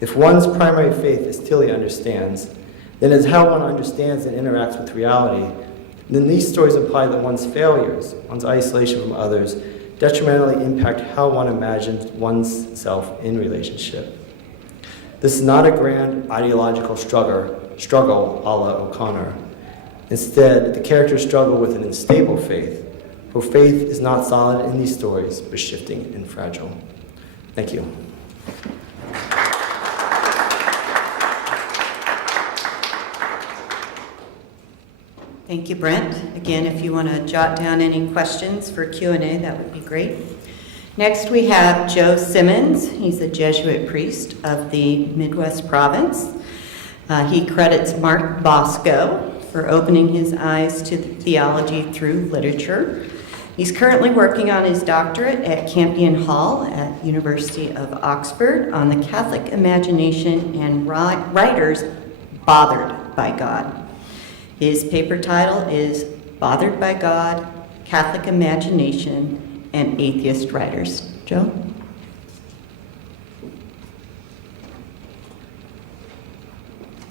If one's primary faith is Tilly understands, then it's how one understands and interacts with reality. Then these stories imply that one's failures, one's isolation from others, detrimentally impact how one imagines one's self in relationship. This is not a grand ideological struggle a la O'Connor. Instead, the characters struggle with an unstable faith, for faith is not solid in these stories, but shifting and fragile. Thank you. Thank you, Brent. Again, if you want to jot down any questions for Q&A, that would be great. Next, we have Joe Simmons. He's a Jesuit priest of the Midwest province. He credits Mark Bosco for opening his eyes to theology through literature. He's currently working on his doctorate at Campion Hall at University of Oxford on the Catholic imagination and writers bothered by God. His paper title is Bothered by God, Catholic Imagination, and Atheist Writers. Joe?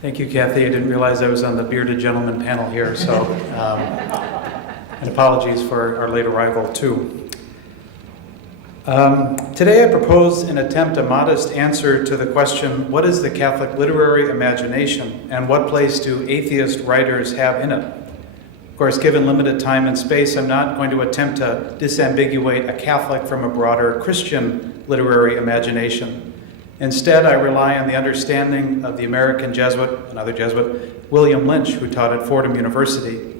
Thank you, Cathy. I didn't realize I was on the bearded gentleman panel here, so and apologies for our late arrival, too. Today I propose and attempt a modest answer to the question, what is the Catholic literary imagination, and what place do atheist writers have in it? Of course, given limited time and space, I'm not going to attempt to disambiguate a Catholic from a broader Christian literary imagination. Instead, I rely on the understanding of the American Jesuit, another Jesuit, William Lynch, who taught at Fordham University.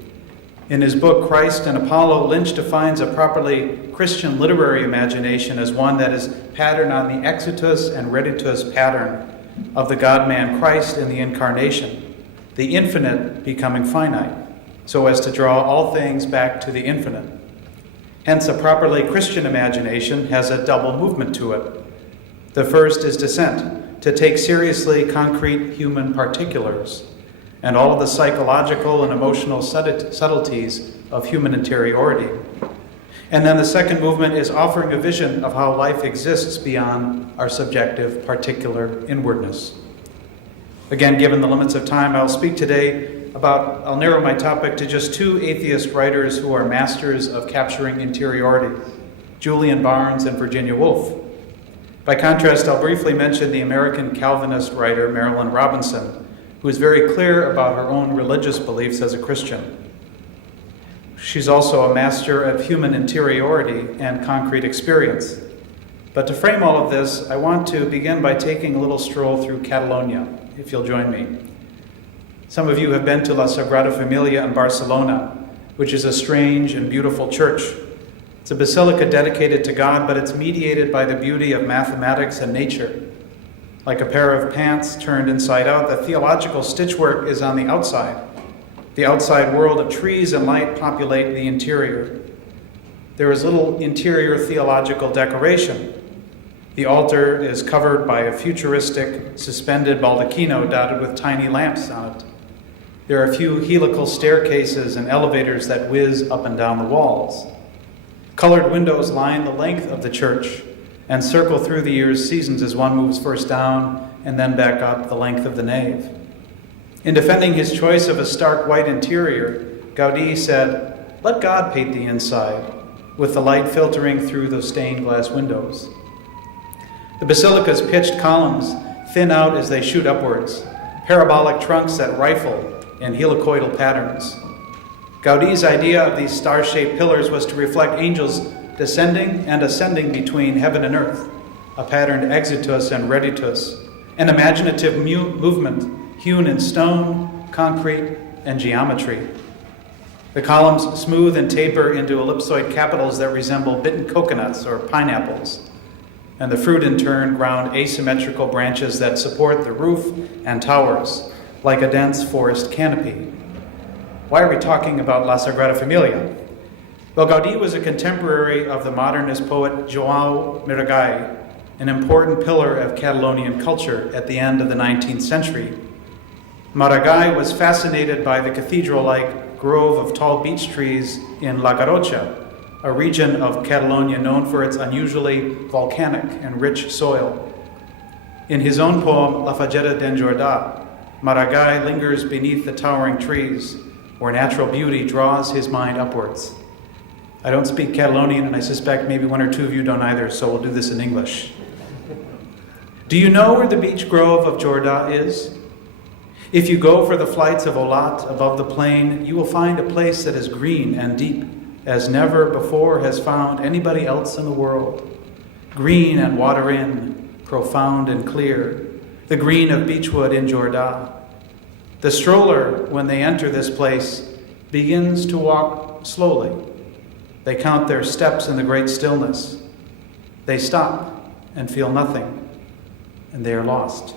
In his book, Christ and Apollo, Lynch defines a properly Christian literary imagination as one that is patterned on the exitus and reditus pattern of the God-man Christ in the Incarnation, the infinite becoming finite, so as to draw all things back to the infinite. Hence, a properly Christian imagination has a double movement to it. The first is descent, to take seriously concrete human particulars, and all of the psychological and emotional subtleties of human interiority. And then the second movement is offering a vision of how life exists beyond our subjective, particular inwardness. Again, given the limits of time, I'll speak today I'll narrow my topic to just two atheist writers who are masters of capturing interiority, Julian Barnes and Virginia Woolf. By contrast, I'll briefly mention the American Calvinist writer Marilyn Robinson, who is very clear about her own religious beliefs as a Christian. She's also a master of human interiority and concrete experience. But to frame all of this, I want to begin by taking a little stroll through Catalonia, if you'll join me. Some of you have been to La Sagrada Familia in Barcelona, which is a strange and beautiful church. It's a basilica dedicated to God, but it's mediated by the beauty of mathematics and nature. Like a pair of pants turned inside out, the theological stitchwork is on the outside. The outside world of trees and light populate the interior. There is little interior theological decoration. The altar is covered by a futuristic suspended baldacchino dotted with tiny lamps on it. There are a few helical staircases and elevators that whiz up and down the walls. Colored windows line the length of the church and circle through the year's seasons as one moves first down and then back up the length of the nave. In defending his choice of a stark white interior, Gaudí said, "Let God paint the inside, with the light filtering through those stained glass windows." The basilica's pitched columns thin out as they shoot upwards, parabolic trunks that rifle in helicoidal patterns. Gaudi's idea of these star-shaped pillars was to reflect angels descending and ascending between heaven and earth, a patterned exitus and reditus, an imaginative movement hewn in stone, concrete, and geometry. The columns smooth and taper into ellipsoid capitals that resemble bitten coconuts or pineapples, and the fruit in turn ground asymmetrical branches that support the roof and towers, like a dense forest canopy. Why are we talking about La Sagrada Familia? Well, Gaudí was a contemporary of the modernist poet João Maragall, an important pillar of Catalonian culture at the end of the 19th century. Maragall was fascinated by the cathedral-like grove of tall beech trees in La Garrocha, a region of Catalonia known for its unusually volcanic and rich soil. In his own poem, La Fageda d'en Jordà, Maragall lingers beneath the towering trees, where natural beauty draws his mind upwards. I don't speak Catalonian, and I suspect maybe one or two of you don't either, so we'll do this in English. Do you know where the beech grove of Jordà is? If you go for the flights of Olat above the plain, you will find a place that is green and deep, as never before has found anybody else in the world. Green and water in, profound and clear, the green of beechwood in Jordà. The stroller, when they enter this place, begins to walk slowly. They count their steps in the great stillness. They stop and feel nothing, and they are lost.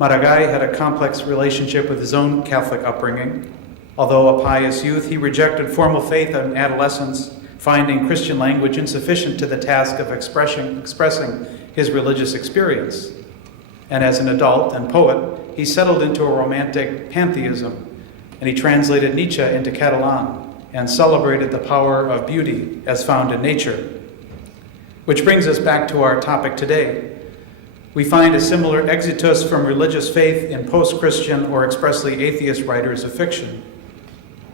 Maragall had a complex relationship with his own Catholic upbringing. Although a pious youth, he rejected formal faith in adolescence, finding Christian language insufficient to the task of expressing his religious experience. And as an adult and poet, he settled into a romantic pantheism, and he translated Nietzsche into Catalan and celebrated the power of beauty as found in nature. Which brings us back to our topic today. We find a similar exitus from religious faith in post-Christian or expressly atheist writers of fiction.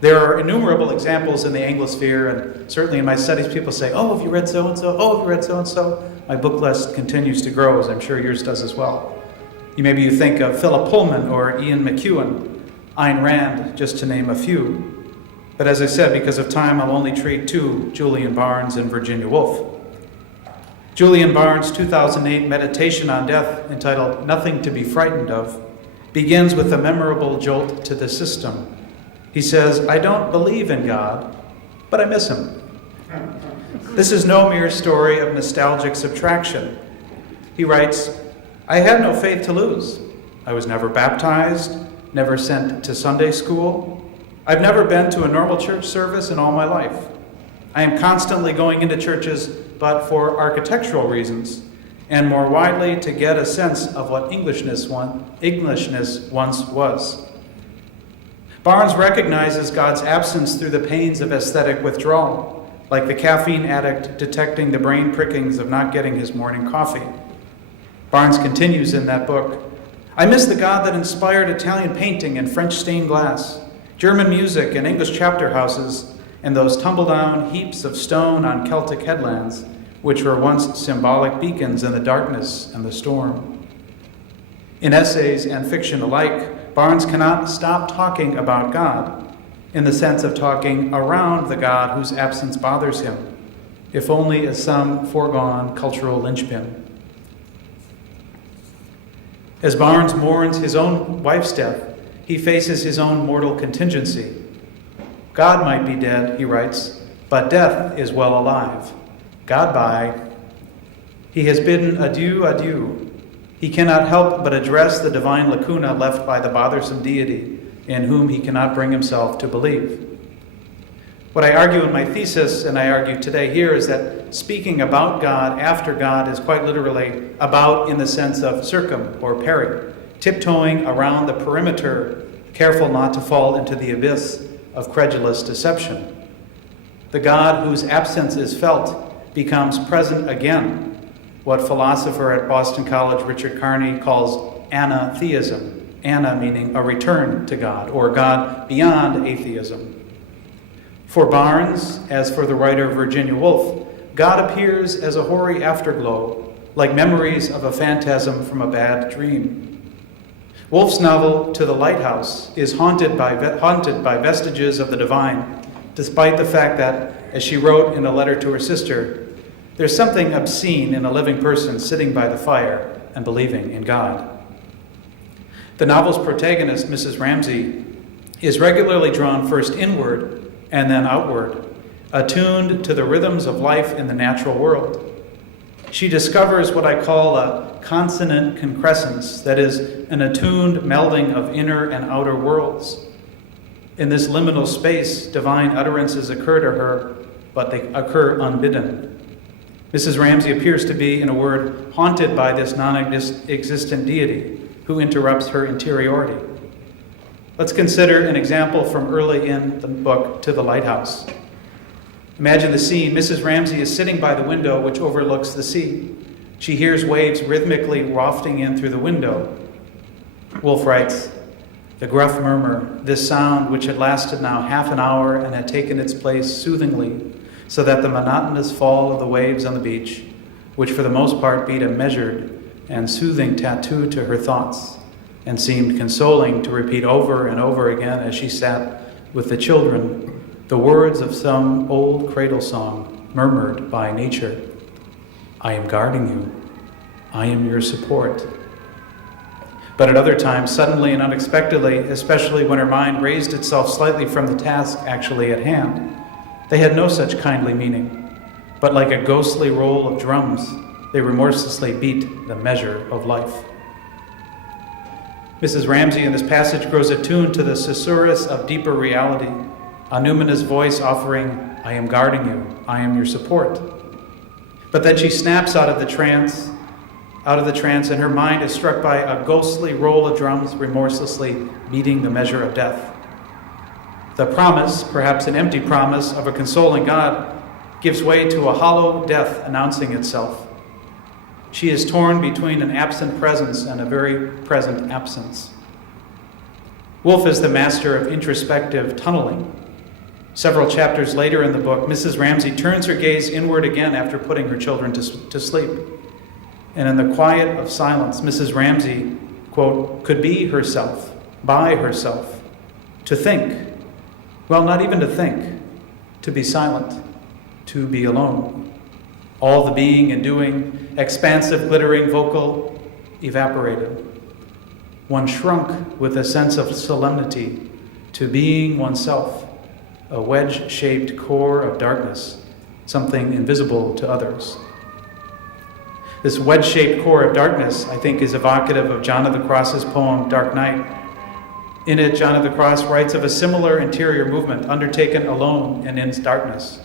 There are innumerable examples in the Anglosphere, and certainly in my studies people say, oh, have you read so-and-so? Oh, have you read so-and-so? My book list continues to grow, as I'm sure yours does as well. Maybe you think of Philip Pullman or Ian McEwan, Ayn Rand, just to name a few. But as I said, because of time, I'll only treat two, Julian Barnes and Virginia Woolf. Julian Barnes' 2008 meditation on death, entitled Nothing to be Frightened of, begins with a memorable jolt to the system. He says, I don't believe in God, but I miss him. This is no mere story of nostalgic subtraction. He writes, I had no faith to lose. I was never baptized, never sent to Sunday school. I've never been to a normal church service in all my life. I am constantly going into churches, but for architectural reasons, and more widely to get a sense of what Englishness once was. Barnes recognizes God's absence through the pains of aesthetic withdrawal, like the caffeine addict detecting the brain prickings of not getting his morning coffee. Barnes continues in that book, I miss the God that inspired Italian painting and French stained glass, German music and English chapter houses, and those tumble-down heaps of stone on Celtic headlands, which were once symbolic beacons in the darkness and the storm. In essays and fiction alike, Barnes cannot stop talking about God, in the sense of talking around the God whose absence bothers him, if only as some foregone cultural linchpin. As Barnes mourns his own wife's death, he faces his own mortal contingency. God might be dead, he writes, but death is well alive. God bye. He has bidden adieu, adieu. He cannot help but address the divine lacuna left by the bothersome deity in whom he cannot bring himself to believe. What I argue in my thesis, and I argue today here, is that speaking about God after God is quite literally about in the sense of circum or peri, tiptoeing around the perimeter, careful not to fall into the abyss of credulous deception. The God whose absence is felt becomes present again, what philosopher at Boston College Richard Carney calls anatheism, ana meaning a return to God, or God beyond atheism. For Barnes, as for the writer Virginia Woolf, God appears as a hoary afterglow, like memories of a phantasm from a bad dream. Woolf's novel To the Lighthouse is haunted by vestiges of the divine, despite the fact that, as she wrote in a letter to her sister, there's something obscene in a living person sitting by the fire and believing in God. The novel's protagonist, Mrs. Ramsay, is regularly drawn first inward and then outward, attuned to the rhythms of life in the natural world. She discovers what I call a consonant concrescence, that is, an attuned melding of inner and outer worlds. In this liminal space, divine utterances occur to her, but they occur unbidden. Mrs. Ramsay appears to be, in a word, haunted by this non-existent deity who interrupts her interiority. Let's consider an example from early in the book, To the Lighthouse. Imagine the scene. Mrs. Ramsay is sitting by the window which overlooks the sea. She hears waves rhythmically wafting in through the window. Woolf writes, "The gruff murmur, this sound which had lasted now half an hour and had taken its place soothingly, so that the monotonous fall of the waves on the beach, which for the most part beat a measured and soothing tattoo to her thoughts, and seemed consoling to repeat over and over again as she sat with the children, the words of some old cradle song murmured by nature. I am guarding you. I am your support." But at other times, suddenly and unexpectedly, especially when her mind raised itself slightly from the task actually at hand, they had no such kindly meaning, but like a ghostly roll of drums, they remorselessly beat the measure of life. Mrs. Ramsay in this passage grows attuned to the susurrus of deeper reality, a numinous voice offering, I am guarding you, I am your support. But then she snaps out of the trance, and her mind is struck by a ghostly roll of drums remorselessly beating the measure of death. The promise, perhaps an empty promise, of a consoling God gives way to a hollow death announcing itself. She is torn between an absent presence and a very present absence. Woolf is the master of introspective tunneling. Several chapters later in the book, Mrs. Ramsay turns her gaze inward again after putting her children to sleep. And in the quiet of silence, Mrs. Ramsay, quote, could be herself, by herself, to think. Well, not even to think, to be silent, to be alone. All the being and doing, expansive, glittering, vocal, evaporated. One shrunk with a sense of solemnity to being oneself, a wedge-shaped core of darkness, something invisible to others. This wedge-shaped core of darkness, I think, is evocative of John of the Cross's poem, Dark Night. In it, John of the Cross writes of a similar interior movement undertaken alone and in darkness.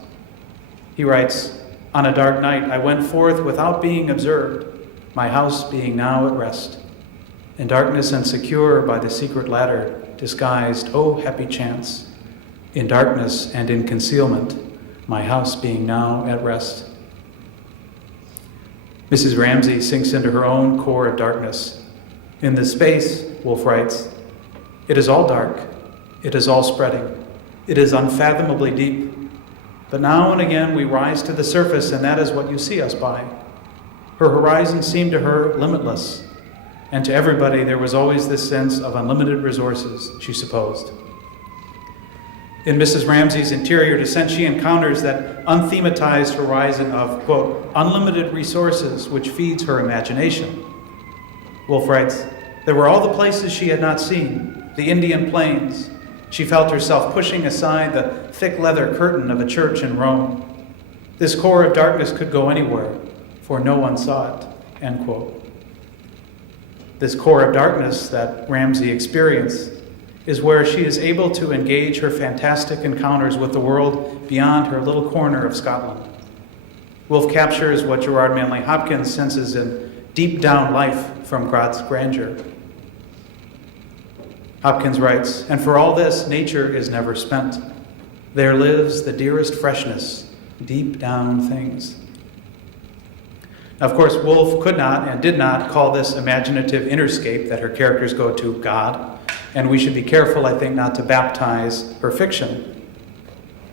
He writes, on a dark night, I went forth without being observed, my house being now at rest. In darkness and secure by the secret ladder, disguised, oh happy chance. In darkness and in concealment, my house being now at rest. Mrs. Ramsay sinks into her own core of darkness. In this space, Woolf writes, it is all dark, it is all spreading, it is unfathomably deep. But now and again we rise to the surface, and that is what you see us by. Her horizon seemed to her limitless, and to everybody there was always this sense of unlimited resources, she supposed. In Mrs. Ramsay's interior descent, she encounters that unthematized horizon of, quote, unlimited resources which feeds her imagination. Woolf writes, there were all the places she had not seen, the Indian plains. She felt herself pushing aside the thick leather curtain of a church in Rome. This core of darkness could go anywhere, for no one saw it, end quote. This core of darkness that Ramsay experienced is where she is able to engage her fantastic encounters with the world beyond her little corner of Scotland. Woolf captures what Gerard Manley Hopkins senses in deep down life from God's grandeur. Hopkins writes, and for all this, nature is never spent. There lives the dearest freshness, deep down things. Now, of course, Woolf could not and did not call this imaginative interscape that her characters go to God, and we should be careful, I think, not to baptize her fiction.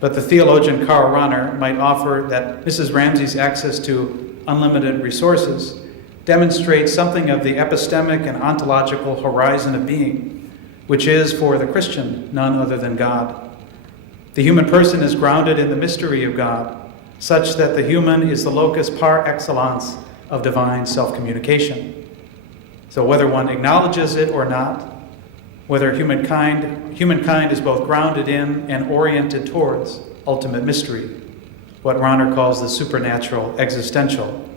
But the theologian Karl Rahner might offer that Mrs. Ramsay's access to unlimited resources demonstrates something of the epistemic and ontological horizon of being, which is, for the Christian, none other than God. The human person is grounded in the mystery of God, such that the human is the locus par excellence of divine self-communication. So whether one acknowledges it or not, whether humankind is both grounded in and oriented towards ultimate mystery, what Rahner calls the supernatural existential.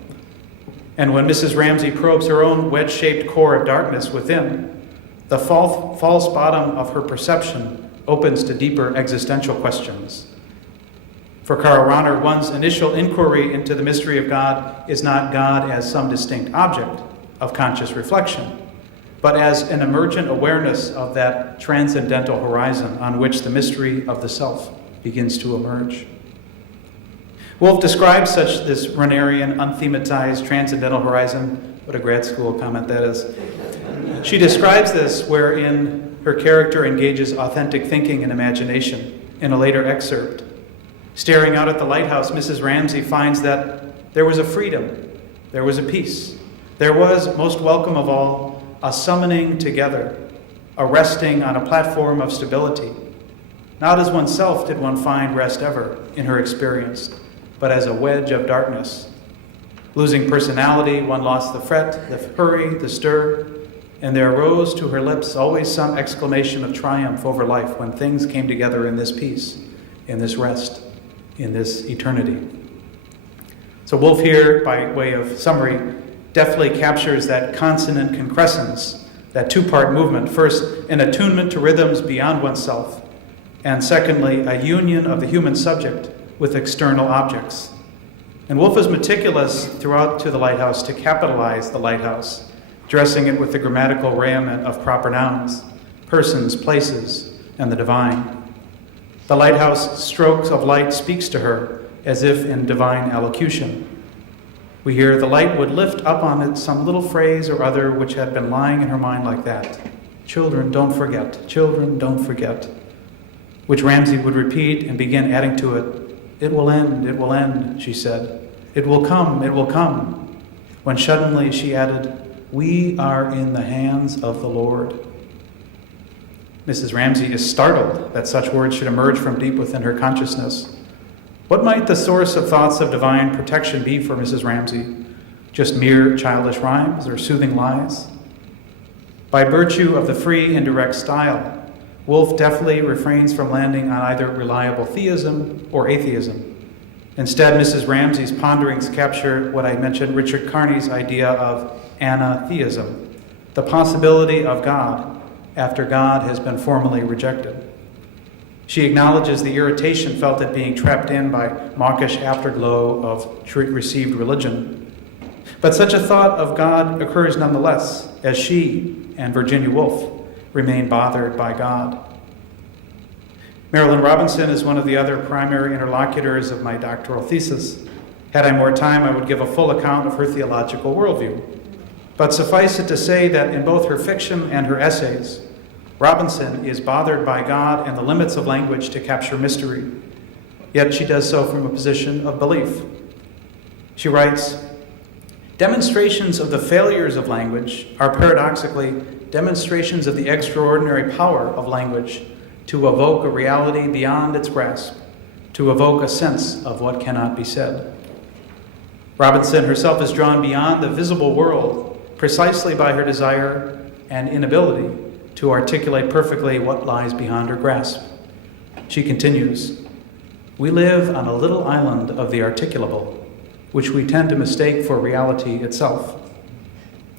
And when Mrs. Ramsay probes her own wedge-shaped core of darkness within, the false bottom of her perception opens to deeper existential questions. For Karl Rahner, one's initial inquiry into the mystery of God is not God as some distinct object of conscious reflection, but as an emergent awareness of that transcendental horizon on which the mystery of the self begins to emerge. Woolf describes this Rahnerian, unthematized, transcendental horizon. What a grad school comment that is. She describes this wherein her character engages authentic thinking and imagination in a later excerpt. Staring out at the lighthouse, Mrs. Ramsay finds that there was a freedom, there was a peace. There was, most welcome of all, a summoning together, a resting on a platform of stability. Not as oneself did one find rest ever in her experience, but as a wedge of darkness. Losing personality, one lost the fret, the hurry, the stir, and there arose to her lips always some exclamation of triumph over life when things came together in this peace, in this rest, in this eternity. So Woolf here, by way of summary, deftly captures that consonant concrescence, that two-part movement. First, an attunement to rhythms beyond oneself, and secondly, a union of the human subject with external objects. And Woolf is meticulous throughout To the Lighthouse to capitalize the lighthouse, dressing it with the grammatical raiment of proper nouns, persons, places, and the divine. The lighthouse strokes of light speaks to her as if in divine allocution. We hear the light would lift up on it some little phrase or other which had been lying in her mind like that. Children, don't forget. Children, don't forget. Which Ramsay would repeat and begin adding to it. It will end, she said. It will come, when suddenly she added, we are in the hands of the Lord. Mrs. Ramsay is startled that such words should emerge from deep within her consciousness. What might the source of thoughts of divine protection be for Mrs. Ramsay? Just mere childish rhymes or soothing lies? By virtue of the free and direct style, Woolf deftly refrains from landing on either reliable theism or atheism. Instead, Mrs. Ramsay's ponderings capture what I mentioned, Richard Carney's idea of anatheism, the possibility of God after God has been formally rejected. She acknowledges the irritation felt at being trapped in by mawkish afterglow of received religion. But such a thought of God occurs nonetheless, as she and Virginia Woolf remain bothered by God. Marilyn Robinson is one of the other primary interlocutors of my doctoral thesis. Had I more time, I would give a full account of her theological worldview. But suffice it to say that in both her fiction and her essays, Robinson is bothered by God and the limits of language to capture mystery, yet she does so from a position of belief. She writes, demonstrations of the failures of language are paradoxically demonstrations of the extraordinary power of language to evoke a reality beyond its grasp, to evoke a sense of what cannot be said. Robinson herself is drawn beyond the visible world precisely by her desire and inability to articulate perfectly what lies beyond her grasp. She continues, we live on a little island of the articulable, which we tend to mistake for reality itself.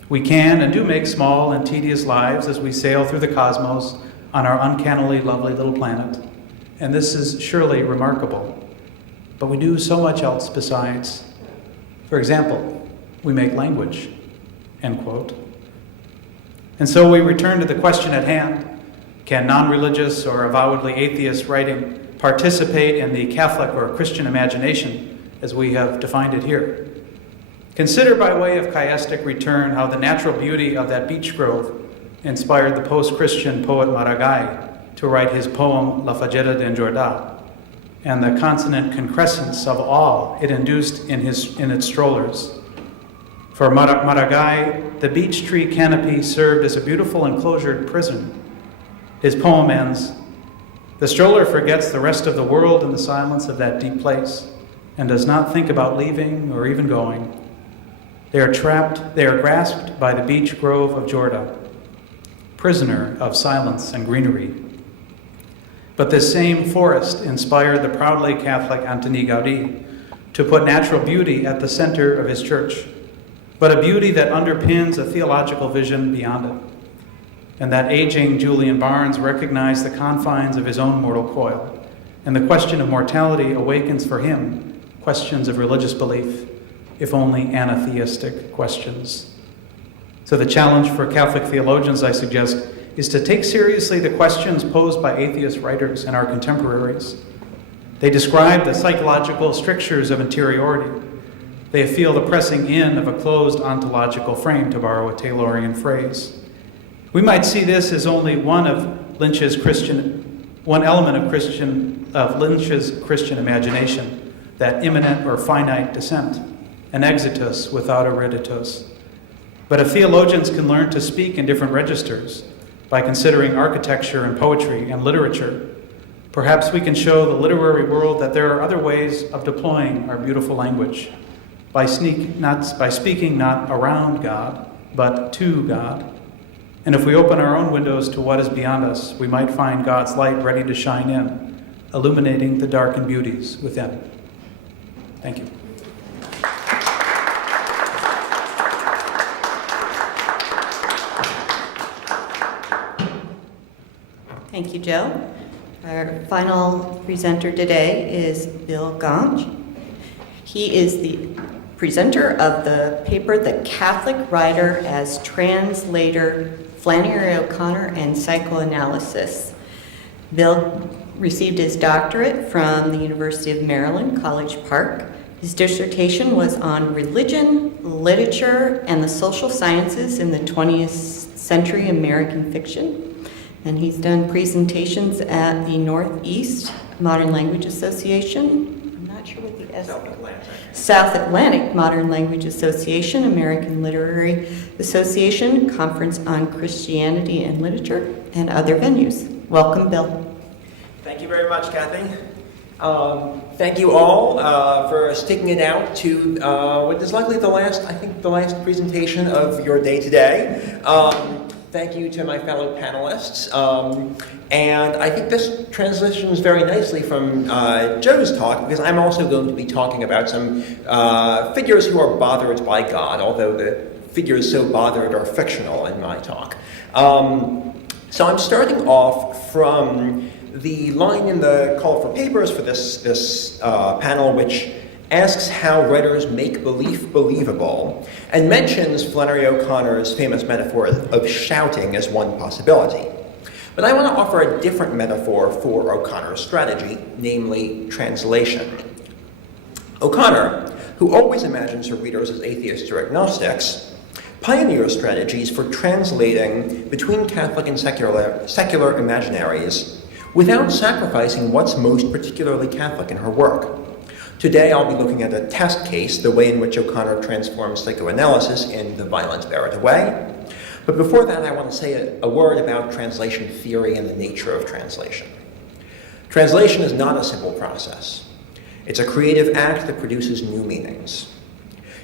We can and do make small and tedious lives as we sail through the cosmos on our uncannily lovely little planet, and this is surely remarkable. But we do so much else besides. For example, we make language, end quote. And so we return to the question at hand. Can non-religious or avowedly atheist writing participate in the Catholic or Christian imagination, as we have defined it here? Consider by way of chiastic return how the natural beauty of that beech grove inspired the post-Christian poet Maragall to write his poem La Fageta d'Enjordà, and the consonant concrescence of awe it induced in its strollers. For Maragai, the beech tree canopy served as a beautiful enclosured prison. His poem ends, "The stroller forgets the rest of the world in the silence of that deep place and does not think about leaving or even going. They are grasped by the beech grove of Jorda, prisoner of silence and greenery." But this same forest inspired the proudly Catholic Antoni Gaudí to put natural beauty at the center of his church, but a beauty that underpins a theological vision beyond it, and that aging Julian Barnes recognized the confines of his own mortal coil, and the question of mortality awakens for him questions of religious belief, if only anatheistic questions. So the challenge for Catholic theologians, I suggest, is to take seriously the questions posed by atheist writers and our contemporaries. They describe the psychological strictures of interiority. They feel the pressing in of a closed ontological frame, to borrow a Taylorian phrase. We might see this as only one element of Lynch's Christian imagination, that immanent or finite descent, an exitus without a reditus. But if theologians can learn to speak in different registers, by considering architecture and poetry and literature, perhaps we can show the literary world that there are other ways of deploying our beautiful language, by speaking not around God, but to God. And if we open our own windows to what is beyond us, we might find God's light ready to shine in, illuminating the darkened beauties within. Thank you. Thank you, Joe. Our final presenter today is Bill Gonch. He is the presenter of the paper, The Catholic Writer as Translator, Flannery O'Connor and Psychoanalysis. Bill received his doctorate from the University of Maryland, College Park. His dissertation was on religion, literature, and the social sciences in the 20th century American fiction. And he's done presentations at the Northeast Modern Language Association. I'm not sure what the S. South Atlantic Modern Language Association, American Literary Association, Conference on Christianity and Literature, and other venues. Welcome, Bill. Thank you very much, Cathy. Thank you all for sticking it out to what is likely the last presentation of your day today. Thank you to my fellow panelists. And I think this transitions very nicely from Joe's talk, because I'm also going to be talking about some figures who are bothered by God, although the figures so bothered are fictional in my talk. So I'm starting off from the line in the call for papers for this panel, which asks how writers make belief believable, and mentions Flannery O'Connor's famous metaphor of shouting as one possibility. But I want to offer a different metaphor for O'Connor's strategy, namely translation. O'Connor, who always imagines her readers as atheists or agnostics, pioneers strategies for translating between Catholic and secular imaginaries without sacrificing what's most particularly Catholic in her work. Today, I'll be looking at a test case, the way in which O'Connor transforms psychoanalysis in The Violence Beareth Away. But before that, I want to say a word about translation theory and the nature of translation. Translation is not a simple process. It's a creative act that produces new meanings.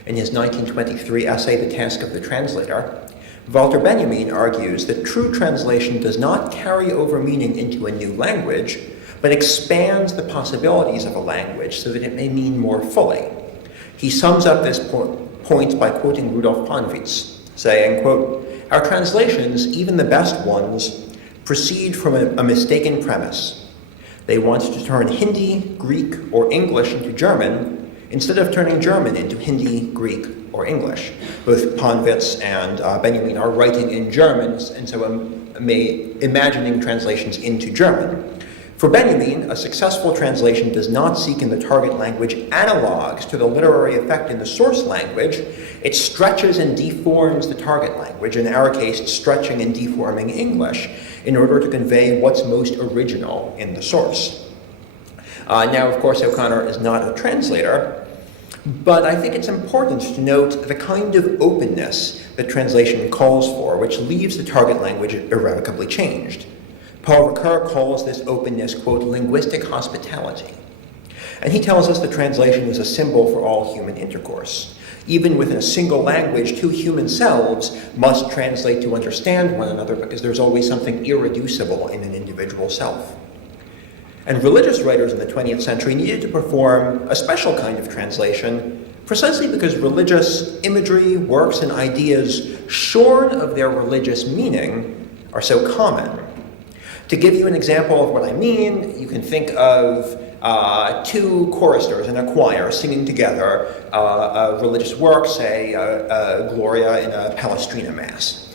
In his 1923 essay, The Task of the Translator, Walter Benjamin argues that true translation does not carry over meaning into a new language, but expands the possibilities of a language so that it may mean more fully. He sums up this point by quoting Rudolf Panwitz, saying, quote, "Our translations, even the best ones, proceed from a mistaken premise. They want to turn Hindi, Greek, or English into German, instead of turning German into Hindi, Greek, or English." Both Panwitz and Benjamin are writing in German, and so imagining translations into German. For Benjamin, a successful translation does not seek in the target language analogs to the literary effect in the source language. It stretches and deforms the target language, in our case, stretching and deforming English, in order to convey what's most original in the source. Now, of course, O'Connor is not a translator, But I think it's important to note the kind of openness that translation calls for, which leaves the target language irrevocably changed. Paul Ricoeur calls this openness, quote, linguistic hospitality. And he tells us that translation is a symbol for all human intercourse. Even within a single language, two human selves must translate to understand one another because there's always something irreducible in an individual self. And religious writers in the 20th century needed to perform a special kind of translation precisely because religious imagery, works, and ideas shorn of their religious meaning are so common. To give you an example of what I mean, you can think of two choristers in a choir singing together a religious work, say Gloria in a Palestrina Mass.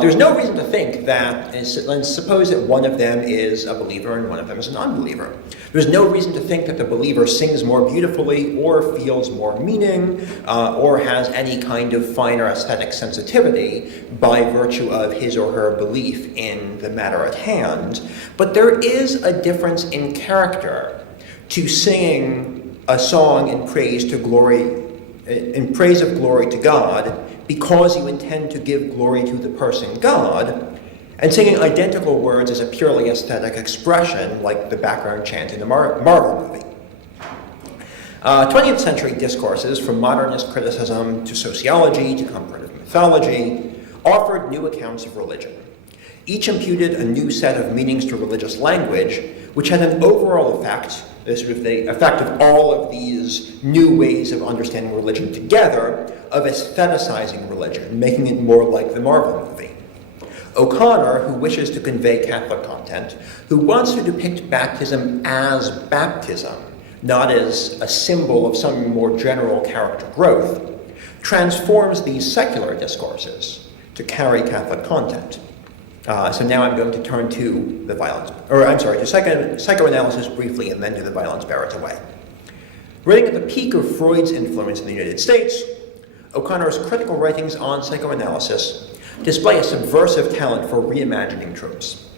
There's no reason to think that, and suppose that one of them is a believer and one of them is an unbeliever. There's no reason to think that the believer sings more beautifully or feels more meaning or has any kind of finer aesthetic sensitivity by virtue of his or her belief in the matter at hand. But there is a difference in character to singing a song in praise of glory to God because you intend to give glory to the person God, and singing identical words as a purely aesthetic expression like the background chant in a Marvel movie. 20th century discourses, from modernist criticism to sociology to comparative mythology, offered new accounts of religion. Each imputed a new set of meanings to religious language, which had an overall effect, the effect of all of these new ways of understanding religion together, of aestheticizing religion, making it more like the Marvel movie. O'Connor, who wishes to convey Catholic content, who wants to depict baptism as baptism, not as a symbol of some more general character growth, transforms these secular discourses to carry Catholic content. So now I'm going to turn to psychoanalysis briefly and then to the violence bearers away. Writing at the peak of Freud's influence in the United States, O'Connor's critical writings on psychoanalysis display a subversive talent for reimagining tropes.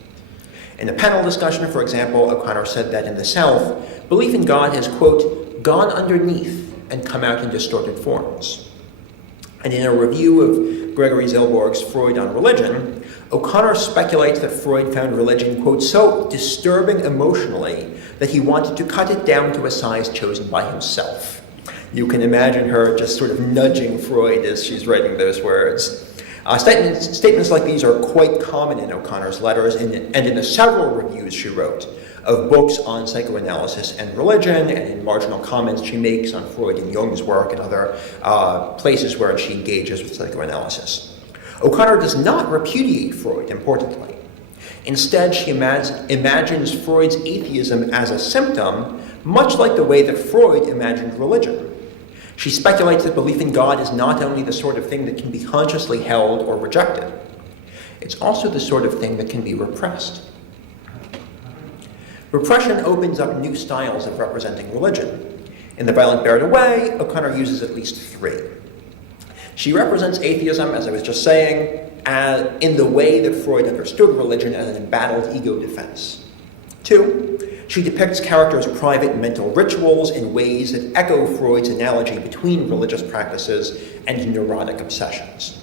In a panel discussion, for example, O'Connor said that in the South, belief in God has, quote, gone underneath and come out in distorted forms. And in a review of Gregory Zilborg's Freud on Religion, O'Connor speculates that Freud found religion, quote, so disturbing emotionally that he wanted to cut it down to a size chosen by himself. You can imagine her just sort of nudging Freud as she's writing those words. Statements like these are quite common in O'Connor's letters and in the several reviews she wrote of books on psychoanalysis and religion, and in marginal comments she makes on Freud and Jung's work and other places where she engages with psychoanalysis. O'Connor does not repudiate Freud, importantly. Instead, she imagines Freud's atheism as a symptom, much like the way that Freud imagined religion. She speculates that belief in God is not only the sort of thing that can be consciously held or rejected, it's also the sort of thing that can be repressed. Repression opens up new styles of representing religion. In The Violent Bear It Away, O'Connor uses at least three. She represents atheism, as I was just saying, in the way that Freud understood religion as an embattled ego defense. 2, she depicts characters' private mental rituals in ways that echo Freud's analogy between religious practices and neurotic obsessions.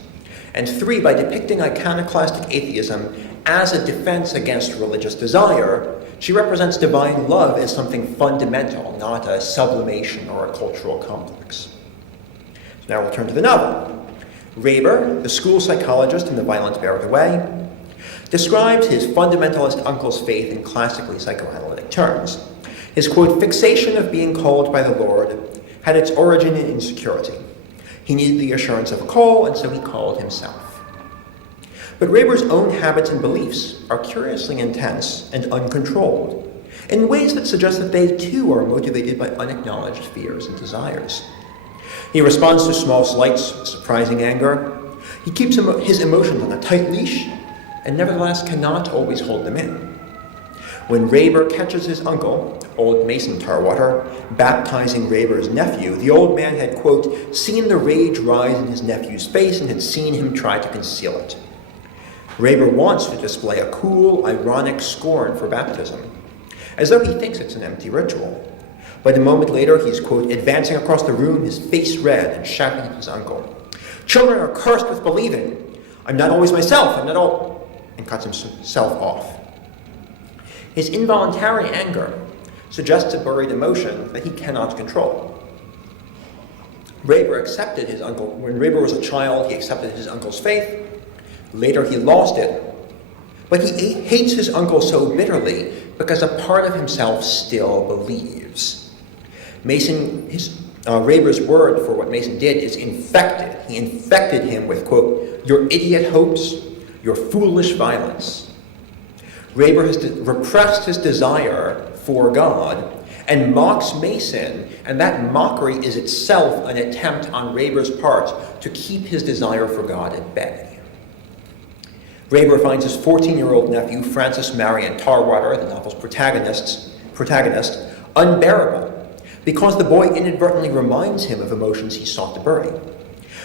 And 3, by depicting iconoclastic atheism as a defense against religious desire, she represents divine love as something fundamental, not a sublimation or a cultural complex. So now we'll turn to the novel. Reber, the school psychologist in The Violence Bear It Away, describes his fundamentalist uncle's faith in classically psychoanalytic terms. His, quote, fixation of being called by the Lord had its origin in insecurity. He needed the assurance of a call, and so he called himself. But Reber's own habits and beliefs are curiously intense and uncontrolled, in ways that suggest that they too are motivated by unacknowledged fears and desires. He responds to small slights with surprising anger. He keeps his emotions on a tight leash, and nevertheless cannot always hold them in. When Reber catches his uncle, old Mason Tarwater, baptizing Reber's nephew, the old man had, quote, seen the rage rise in his nephew's face and had seen him try to conceal it. Reber wants to display a cool, ironic scorn for baptism, as though he thinks it's an empty ritual. But a moment later, he's, quote, advancing across the room, his face red, and shouting at his uncle. "Children are cursed with believing. I'm not always myself, I'm not all," and cuts himself off. His involuntary anger suggests a buried emotion that he cannot control. Reber accepted his uncle. When Reber was a child, he accepted his uncle's faith. Later, he lost it. But he hates his uncle so bitterly because a part of himself still believes. Reber's word for what Mason did is infected. He infected him with, quote, "your idiot hopes, your foolish violence." Reber has repressed his desire for God and mocks Mason, and that mockery is itself an attempt on Reber's part to keep his desire for God at bay. Reber finds his 14-year-old nephew, Francis Marion Tarwater, the novel's protagonist, unbearable, because the boy inadvertently reminds him of emotions he sought to bury.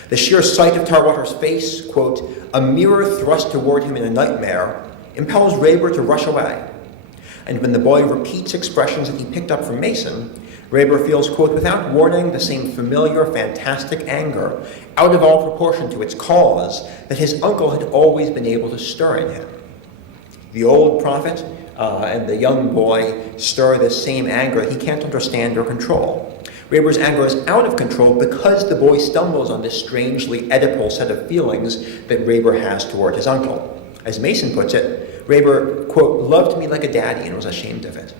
The sheer sight of Tarwater's face, quote, "a mirror thrust toward him in a nightmare," impels Reber to rush away. And when the boy repeats expressions that he picked up from Mason, Reber feels, quote, without warning, the same familiar, fantastic anger, out of all proportion to its cause, that his uncle had always been able to stir in him. The old prophet and the young boy stir this same anger that he can't understand or control. Reber's anger is out of control because the boy stumbles on this strangely Oedipal set of feelings that Reber has toward his uncle. As Mason puts it, Reber, quote, loved me like a daddy and was ashamed of it.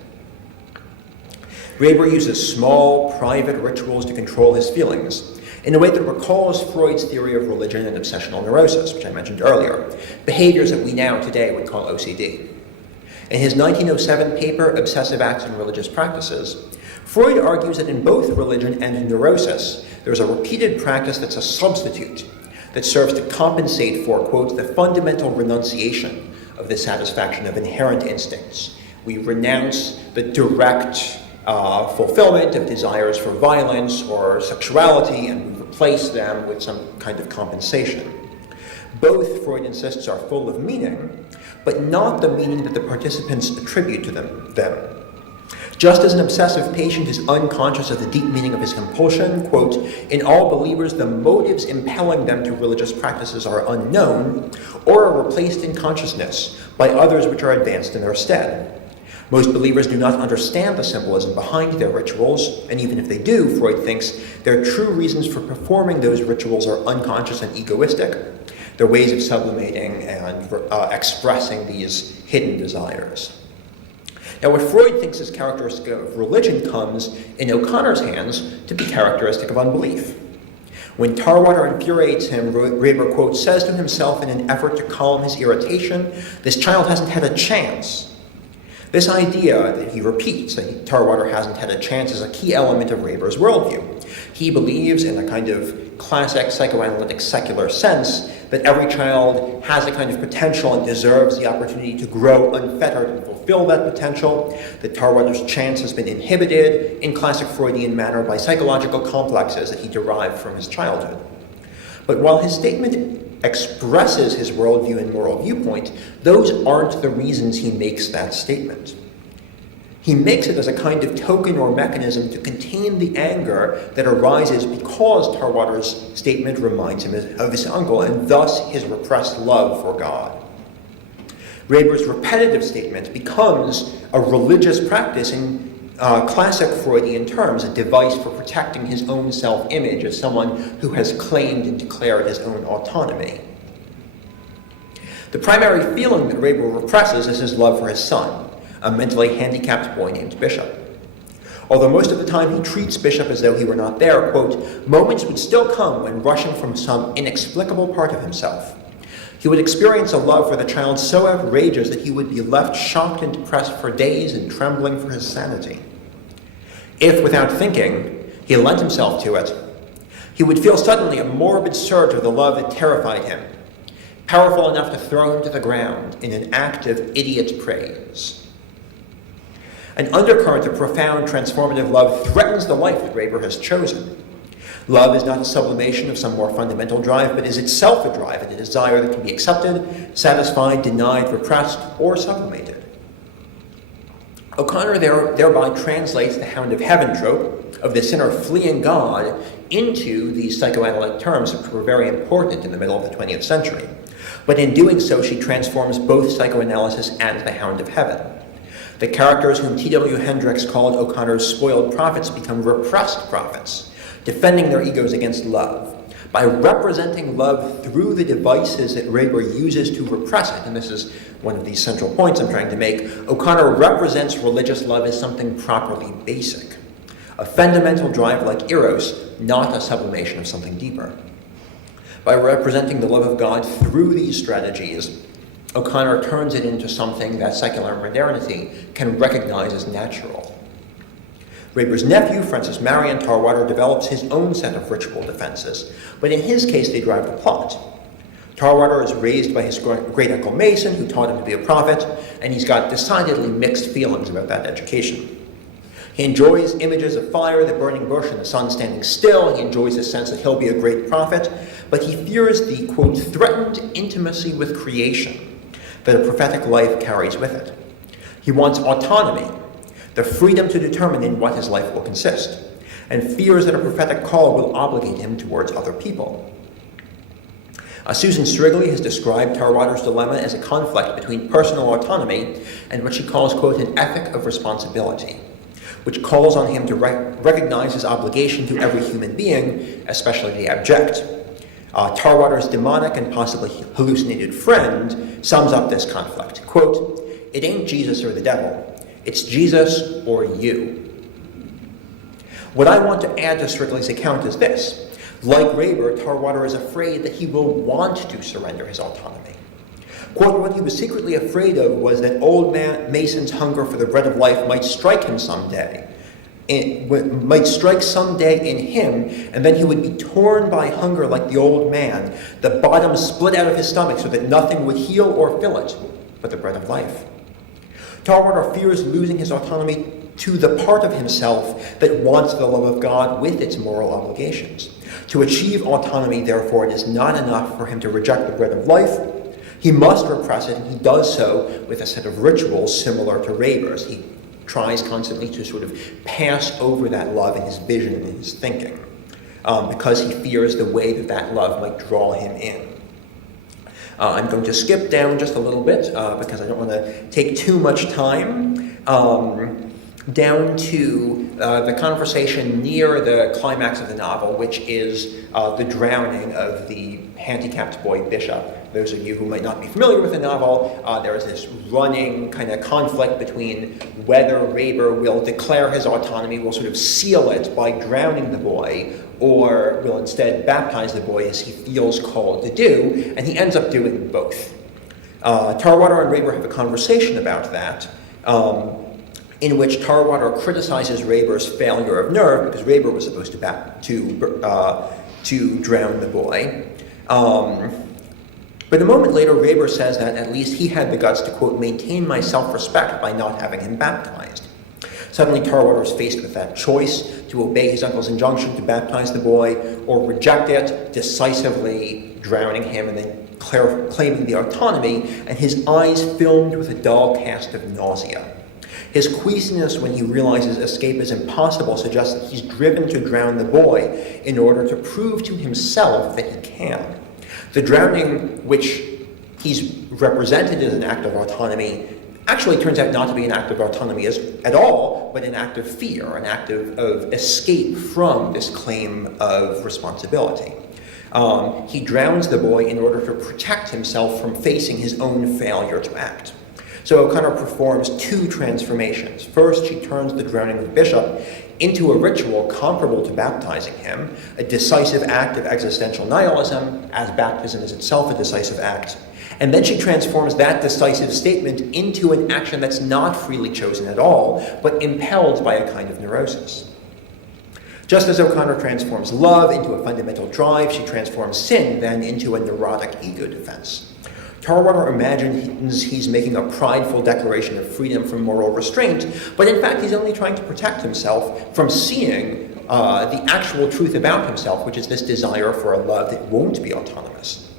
Reber uses small, private rituals to control his feelings in a way that recalls Freud's theory of religion and obsessional neurosis, which I mentioned earlier, behaviors that we now today would call OCD. In his 1907 paper, Obsessive Acts and Religious Practices, Freud argues that in both religion and neurosis, there's a repeated practice that's a substitute that serves to compensate for, quote, the fundamental renunciation of the satisfaction of inherent instincts. We renounce the direct fulfillment of desires for violence or sexuality and we replace them with some kind of compensation. Both, Freud insists, are full of meaning, but not the meaning that the participants attribute to them. Just as an obsessive patient is unconscious of the deep meaning of his compulsion, quote, in all believers the motives impelling them to religious practices are unknown or are replaced in consciousness by others which are advanced in their stead. Most believers do not understand the symbolism behind their rituals, and even if they do, Freud thinks their true reasons for performing those rituals are unconscious and egoistic. They're ways of sublimating and expressing these hidden desires. Now, what Freud thinks is characteristic of religion comes, in O'Connor's hands, to be characteristic of unbelief. When Tarwater infuriates him, Reber, quote, says to himself in an effort to calm his irritation, this child hasn't had a chance. This idea that he repeats, that Tarwater hasn't had a chance, is a key element of Reber's worldview. He believes, in a kind of classic psychoanalytic secular sense, that every child has a kind of potential and deserves the opportunity to grow unfettered and fulfill that potential, that Tarwater's chance has been inhibited in classic Freudian manner by psychological complexes that he derived from his childhood. But while his statement expresses his worldview and moral viewpoint, those aren't the reasons he makes that statement. He makes it as a kind of token or mechanism to contain the anger that arises because Tarwater's statement reminds him of his uncle and thus his repressed love for God. Reber's repetitive statement becomes a religious practice in classic Freudian terms, a device for protecting his own self-image as someone who has claimed and declared his own autonomy. The primary feeling that Reber represses is his love for his son, a mentally handicapped boy named Bishop. Although most of the time he treats Bishop as though he were not there, quote, moments would still come when rushing from some inexplicable part of himself, he would experience a love for the child so outrageous that he would be left shocked and depressed for days and trembling for his sanity. If, without thinking, he lent himself to it, he would feel suddenly a morbid surge of the love that terrified him, powerful enough to throw him to the ground in an act of idiot praise. An undercurrent of profound transformative love threatens the life that Reber has chosen. Love is not a sublimation of some more fundamental drive, but is itself a drive and a desire that can be accepted, satisfied, denied, repressed, or sublimated. O'Connor thereby translates the Hound of Heaven trope of the sinner fleeing God into these psychoanalytic terms, which were very important in the middle of the 20th century. But in doing so, she transforms both psychoanalysis and the Hound of Heaven. The characters whom T.W. Hendricks called O'Connor's spoiled prophets become repressed prophets, defending their egos against love. By representing love through the devices that Raber uses to repress it, and this is one of these central points I'm trying to make, O'Connor represents religious love as something properly basic, a fundamental drive like Eros, not a sublimation of something deeper. By representing the love of God through these strategies, O'Connor turns it into something that secular modernity can recognize as natural. Raber's nephew, Francis Marion Tarwater, develops his own set of ritual defenses, but in his case they drive the plot. Tarwater is raised by his great-uncle Mason, who taught him to be a prophet, and he's got decidedly mixed feelings about that education. He enjoys images of fire, the burning bush, and the sun standing still. He enjoys the sense that he'll be a great prophet, but he fears the, quote, threatened intimacy with creation that a prophetic life carries with it. He wants autonomy, the freedom to determine in what his life will consist, and fears that a prophetic call will obligate him towards other people. Susan Strigley has described Tarwater's dilemma as a conflict between personal autonomy and what she calls, quote, an ethic of responsibility, which calls on him to recognize his obligation to every human being, especially the abject. Tarwater's demonic and possibly hallucinated friend sums up this conflict. Quote, it ain't Jesus or the devil. It's Jesus or you. What I want to add to Strigley's account is this. Like Raber, Tarwater is afraid that he will want to surrender his autonomy. Quote, what he was secretly afraid of was that old Mason's hunger for the bread of life might strike him someday. Might strike someday in him, and then he would be torn by hunger like the old man, the bottom split out of his stomach so that nothing would heal or fill it but the bread of life. Tarwater fears losing his autonomy to the part of himself that wants the love of God with its moral obligations. To achieve autonomy, therefore, it is not enough for him to reject the bread of life. He must repress it, and he does so with a set of rituals similar to Raber's. He tries constantly to sort of pass over that love in his vision and in his thinking, because he fears the way that that love might draw him in. I'm going to skip down just a little bit, because I don't want to take too much time, down to the conversation near the climax of the novel, which is the drowning of the handicapped boy Bishop. Those of you who might not be familiar with the novel, there is this running kind of conflict between whether Raber will declare his autonomy, will sort of seal it by drowning the boy, or will instead baptize the boy as he feels called to do, and he ends up doing both. Tarwater and Raber have a conversation about that, in which Tarwater criticizes Raber's failure of nerve, because Raber was supposed to drown the boy. But a moment later, Raber says that at least he had the guts to, quote, maintain my self-respect by not having him baptized. Suddenly, Tarwater is faced with that choice to obey his uncle's injunction to baptize the boy or reject it, decisively drowning him and then claiming the autonomy, and his eyes filmed with a dull cast of nausea. His queasiness when he realizes escape is impossible suggests that he's driven to drown the boy in order to prove to himself that he can. The drowning, which he's represented as an act of autonomy, actually turns out not to be an act of autonomy at all, but an act of fear, an act of escape from this claim of responsibility. He drowns the boy in order to protect himself from facing his own failure to act. So O'Connor performs two transformations. First, she turns the drowning of Bishop into a ritual comparable to baptizing him, a decisive act of existential nihilism, as baptism is itself a decisive act. And then she transforms that decisive statement into an action that's not freely chosen at all, but impelled by a kind of neurosis. Just as O'Connor transforms love into a fundamental drive, she transforms sin then into a neurotic ego defense. Tarwater imagines he's making a prideful declaration of freedom from moral restraint, but in fact he's only trying to protect himself from seeing the actual truth about himself, which is this desire for a love that won't be autonomous.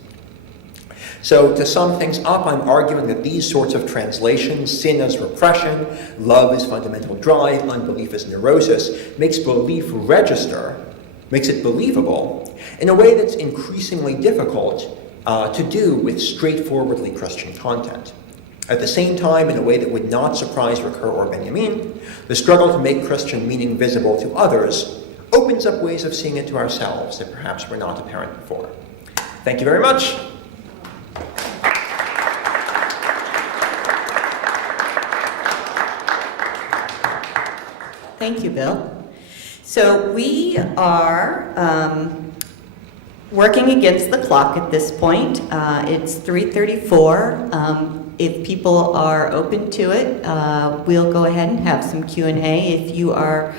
So to sum things up, I'm arguing that these sorts of translations, sin as repression, love as fundamental drive, unbelief as neurosis, makes belief register, makes it believable, in a way that's increasingly difficult to do with straightforwardly Christian content. At the same time, in a way that would not surprise Ricoeur or Benjamin, the struggle to make Christian meaning visible to others opens up ways of seeing it to ourselves that perhaps were not apparent before. Thank you very much. Thank you, Bill. So we are working against the clock at this point. It's 3:34. If people are open to it, we'll go ahead and have some Q&A. If you are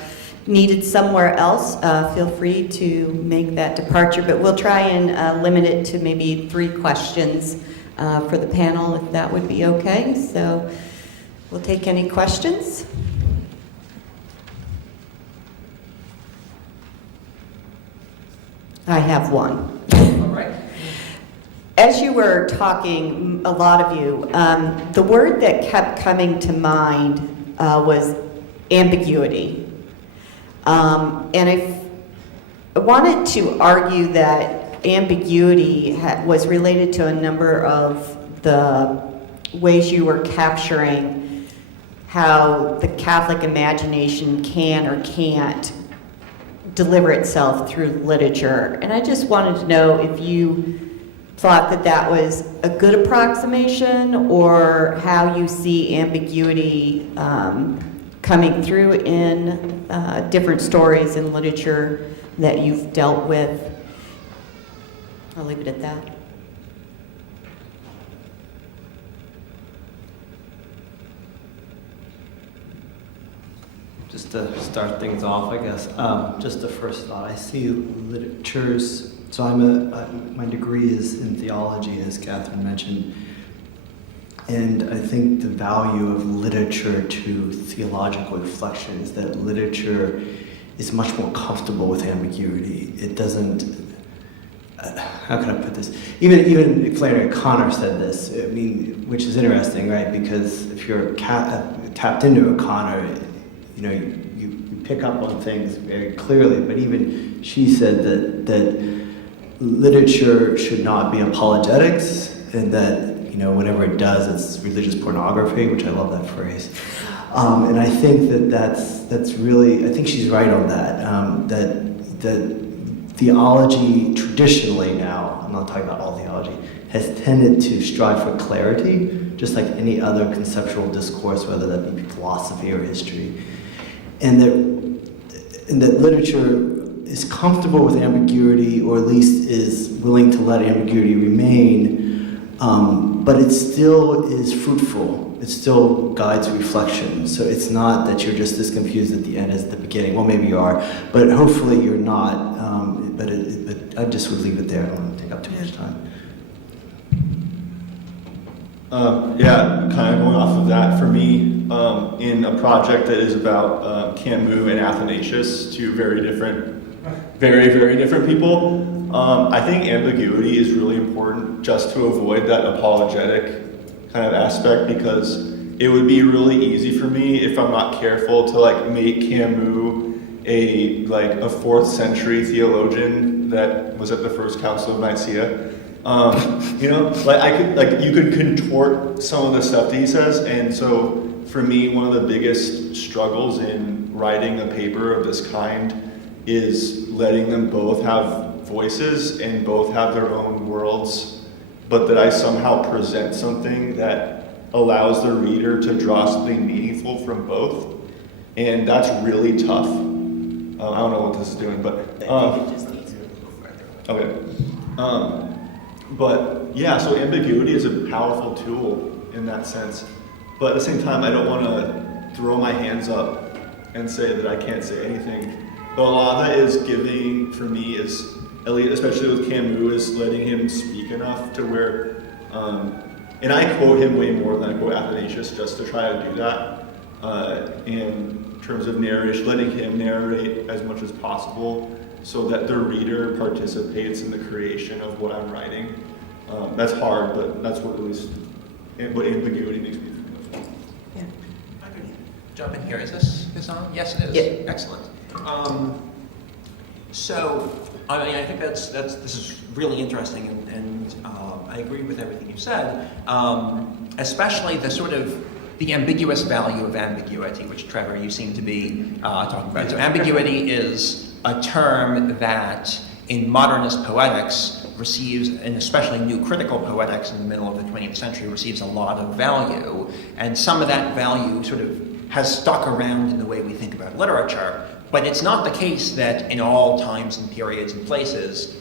needed somewhere else, feel free to make that departure, but we'll try and limit it to maybe 3 questions for the panel, if that would be okay. So we'll take any questions. I have one. All right. As you were talking, a lot of you, the word that kept coming to mind was ambiguity. And I wanted to argue that ambiguity was related to a number of the ways you were capturing how the Catholic imagination can or can't deliver itself through literature. And I just wanted to know if you thought that that was a good approximation, or how you see ambiguity coming through in different stories in literature that you've dealt with. I'll leave it at that. Just to start things off, I guess, just the first thought, I see literatures, so my degree is in theology, as Catherine mentioned, and I think the value of literature to theological reflection is that literature is much more comfortable with ambiguity. It doesn't, how can I put this? Even Flannery O'Connor said this, I mean, which is interesting, right? Because if you're tapped into O'Connor, you know, you pick up on things very clearly, but even she said that literature should not be apologetics, and that, you know, whatever it does, it's religious pornography, which I love that phrase. And I think that's really, I think she's right on that, that theology traditionally now, I'm not talking about all theology, has tended to strive for clarity, just like any other conceptual discourse, whether that be philosophy or history. And that literature is comfortable with ambiguity, or at least is willing to let ambiguity remain, but it still is fruitful. It still guides reflection. So it's not that you're just as confused at the end as the beginning. Well, maybe you are, but hopefully you're not. But I just would leave it there. I don't want to take up too much time. Yeah, kind of going off of that, for me, in a project that is about Camus and Athanasius, two very, very different people, I think ambiguity is really important just to avoid that apologetic kind of aspect, because it would be really easy for me, if I'm not careful, to like make Camus a 4th century theologian that was at the First Council of Nicaea. You know, you could contort some of the stuff that he says, and so for me, one of the biggest struggles in writing a paper of this kind is letting them both have voices and both have their own worlds, but that I somehow present something that allows the reader to draw something meaningful from both, and that's really tough. I don't know what this is doing, but It just needs to be a little further. okay. But yeah, so ambiguity is a powerful tool in that sense. But at the same time, I don't want to throw my hands up and say that I can't say anything. But a lot of that is giving, for me, is, at least, especially with Camus, is letting him speak enough to where, and I quote him way more than I quote Athanasius, just to try to do that. In terms of narration, letting him narrate as much as possible, so that the reader participates in the creation of what I'm writing. That's hard, but that's what at least what ambiguity makes me think of. Yeah. I could jump in here. Is this on? Yes, it is. Yeah. Excellent. So, I mean, I think this is really interesting, and I agree with everything you've said, especially the ambiguous value of ambiguity, which, Trevor, you seem to be talking about. So ambiguity is a term that in modernist poetics receives, and especially new critical poetics in the middle of the 20th century, receives a lot of value, and some of that value sort of has stuck around in the way we think about literature. But it's not the case that in all times and periods and places,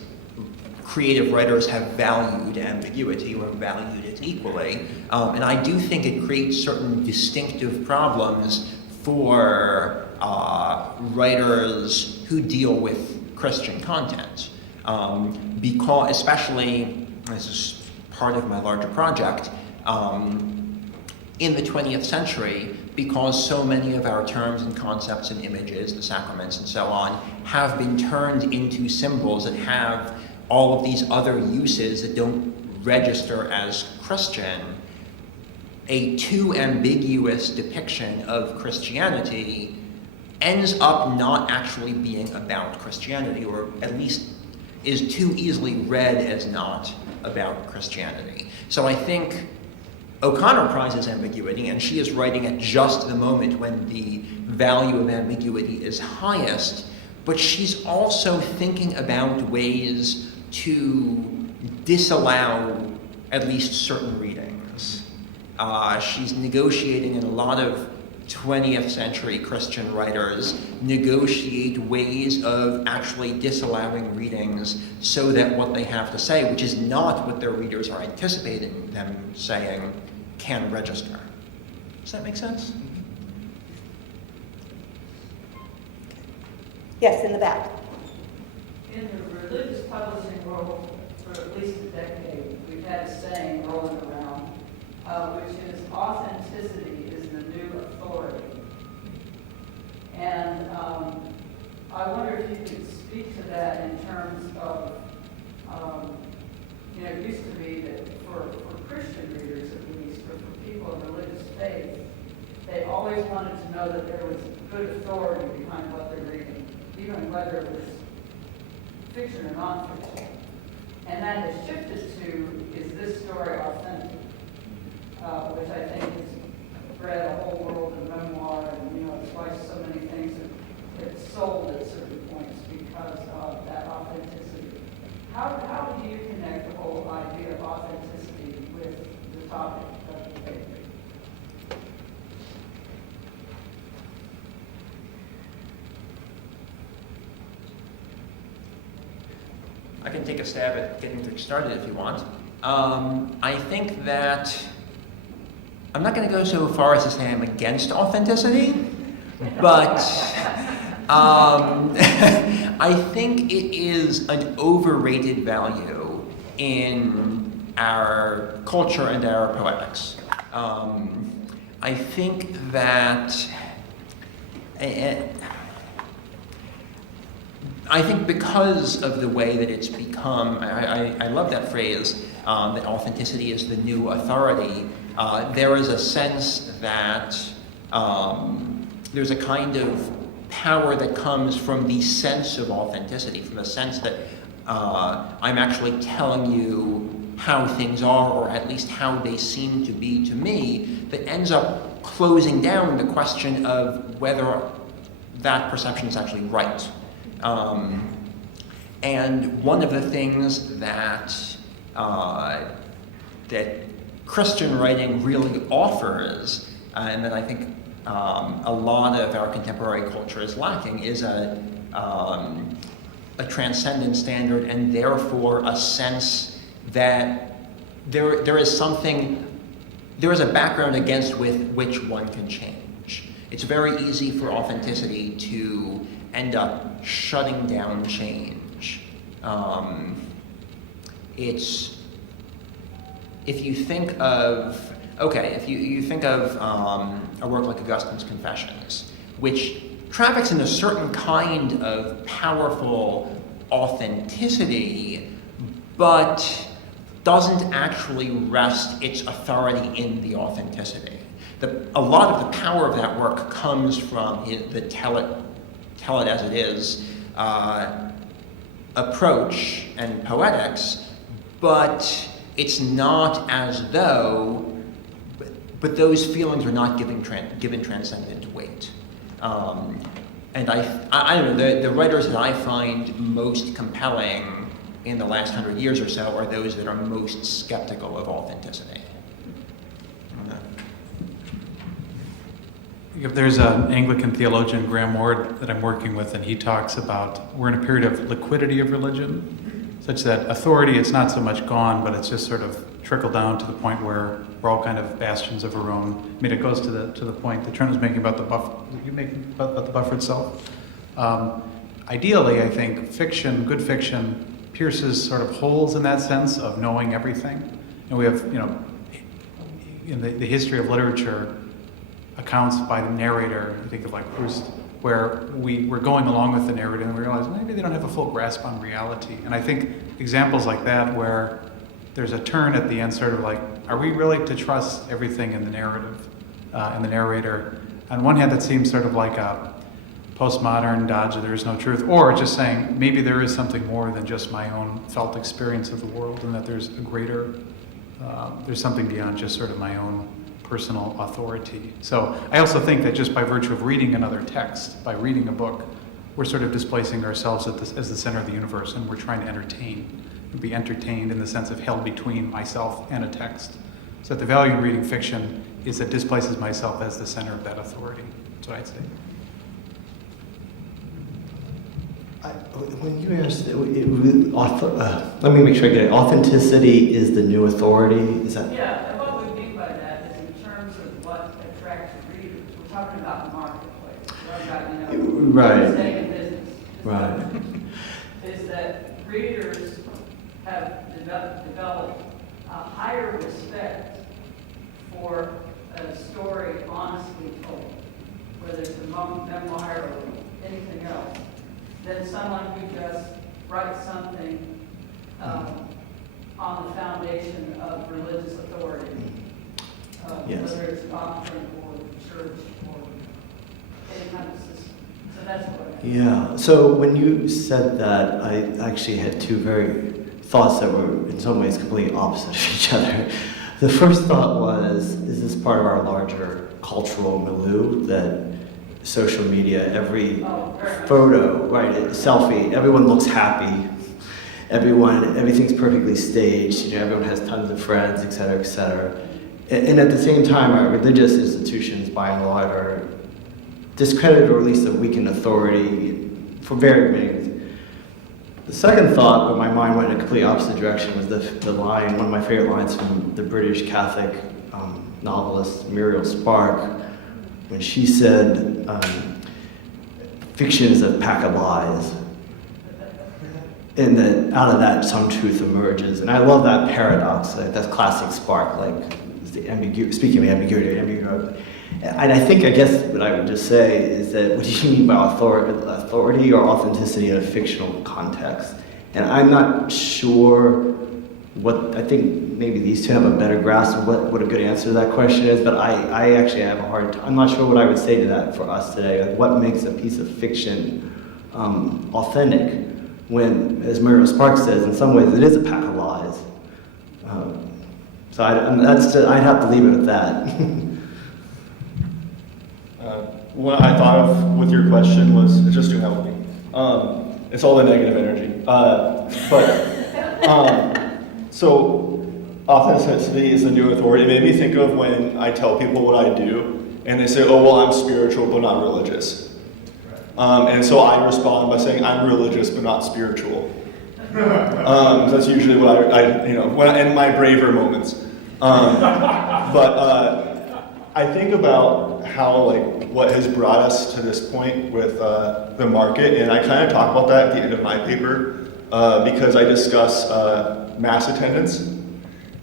creative writers have valued ambiguity or valued it equally. And I do think it creates certain distinctive problems for writers who deal with Christian content. Because, especially, this is part of my larger project, in the 20th century, because so many of our terms and concepts and images, the sacraments and so on, have been turned into symbols that have all of these other uses that don't register as Christian, a too ambiguous depiction of Christianity ends up not actually being about Christianity, or at least is too easily read as not about Christianity. So I think O'Connor prizes ambiguity, and she is writing at just the moment when the value of ambiguity is highest, but she's also thinking about ways to disallow at least certain readings. She's negotiating, and a lot of 20th century Christian writers negotiate ways of actually disallowing readings so that what they have to say, which is not what their readers are anticipating them saying, can register. Does that make sense? Yes, in the back. In the religious publishing world, for at least a decade, we've had a saying rolling around, which is authenticity is the new authority. And I wonder if you could speak to that in terms of, it used to be that for Christian readers at least, or for people of religious faith, they always wanted to know that there was good authority behind what they're reading, even whether it was fiction or nonfiction. And that has shifted to, is this story authentic? Which I think has bred a whole world of memoir, and it's why so many things have sold at certain points because of that authenticity. How do you connect the whole idea of authenticity with the topic of the paper? I can take a stab at getting things started if you want. I think that I'm not going to go so far as to say I'm against authenticity, but I think it is an overrated value in our culture and our poetics. I think that because of the way that it's become, I love that phrase, that authenticity is the new authority. There is a sense that there's a kind of power that comes from the sense of authenticity, from the sense that I'm actually telling you how things are, or at least how they seem to be to me, that ends up closing down the question of whether that perception is actually right. And one of the things that Christian writing really offers, and that I think a lot of our contemporary culture is lacking, is a transcendent standard, and therefore a sense that there is a background against which one can change. It's very easy for authenticity to end up shutting down change. If you think of a work like Augustine's Confessions, which traffics in a certain kind of powerful authenticity, but doesn't actually rest its authority in the authenticity. A lot of the power of that work comes from the tell it as it is approach and poetics, but it's not as though, but those feelings are not given transcendent weight. And I don't know, the writers that I find most compelling in the last 100 years or so are those that are most skeptical of authenticity. There's an Anglican theologian, Graham Ward, that I'm working with, and he talks about we're in a period of liquidity of religion, such that authority, it's not so much gone, but it's just sort of trickled down to the point where we're all kind of bastions of our own. I mean, it goes to the point that Trent was making about the buffer itself. Ideally, I think good fiction pierces sort of holes in that sense of knowing everything. And we have, in the history of literature, accounts by the narrator, I think of like Proust, where we're going along with the narrator and we realize maybe they don't have a full grasp on reality. And I think examples like that where there's a turn at the end, sort of like, are we really to trust everything in the narrative, in the narrator? On one hand, that seems sort of like a postmodern dodge, there is no truth, or just saying maybe there is something more than just my own felt experience of the world, and that there's a greater, there's something beyond just sort of my own personal authority. So I also think that just by virtue of reading another text, by reading a book, we're sort of displacing ourselves as the center of the universe, and we're trying to be entertained in the sense of held between myself and a text. So that the value in reading fiction is that displaces myself as the center of that authority. That's what I'd say. When you asked, let me make sure I get it. Authenticity is the new authority. Is that? Yeah, and what we mean by that is in terms of what attracts readers. We're talking about the marketplace. We're talking about, right. Staying in business. Right. Is that readers have developed a higher respect for a story honestly told, whether it's a memoir or anything else, than someone who just writes something on the foundation of religious authority, Yes. whether it's doctrine or church or any kind of system. So that's what I mean. Yeah. So when you said that, I actually had two very thoughts that were in some ways completely opposite of each other. The first thought was, is this part of our larger cultural milieu that social media, every photo, right, selfie, everyone looks happy, everything's perfectly staged, everyone has tons of friends, et cetera, et cetera. And at the same time, our religious institutions, by and large, are discredited or at least a weakened authority for very many reasons. The second thought, where my mind went in a complete opposite direction, was the line, one of my favorite lines from the British Catholic novelist Muriel Spark, when she said, fiction is a pack of lies, and that out of that some truth emerges. And I love that paradox, that's classic Spark, like the ambiguity, speaking of ambiguity, and I guess what I would just say is that what do you mean by authority or authenticity in a fictional context? And I'm not sure I think maybe these two have a better grasp of what a good answer to that question is, but I actually have a hard time. I'm not sure what I would say to that for us today. Like, what makes a piece of fiction authentic when, as Muriel Sparks says, in some ways it is a pack of lies. So I'd have to leave it at that. What I thought of with your question was, it's just too healthy. It's all the negative energy. So authenticity is the new authority. It made me think of when I tell people what I do, and they say, oh, well, I'm spiritual but not religious. And so I respond by saying, I'm religious but not spiritual. That's usually what in my braver moments. I think about how, what has brought us to this point with the market, and I kind of talk about that at the end of my paper, because I discuss mass attendance,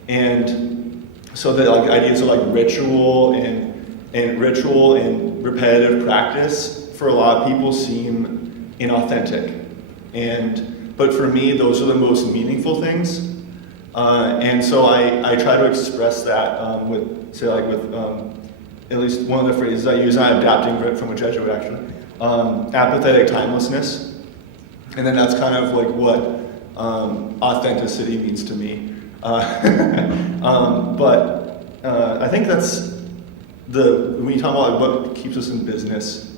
and so the ideas of ritual and repetitive practice for a lot of people seem inauthentic, but for me those are the most meaningful things. And so I try to express that with, say, like with at least one of the phrases I use, I'm adapting from a Jesuit actually, apathetic timelessness. And then that's kind of like what authenticity means to me. But I think that's when you talk about what keeps us in business,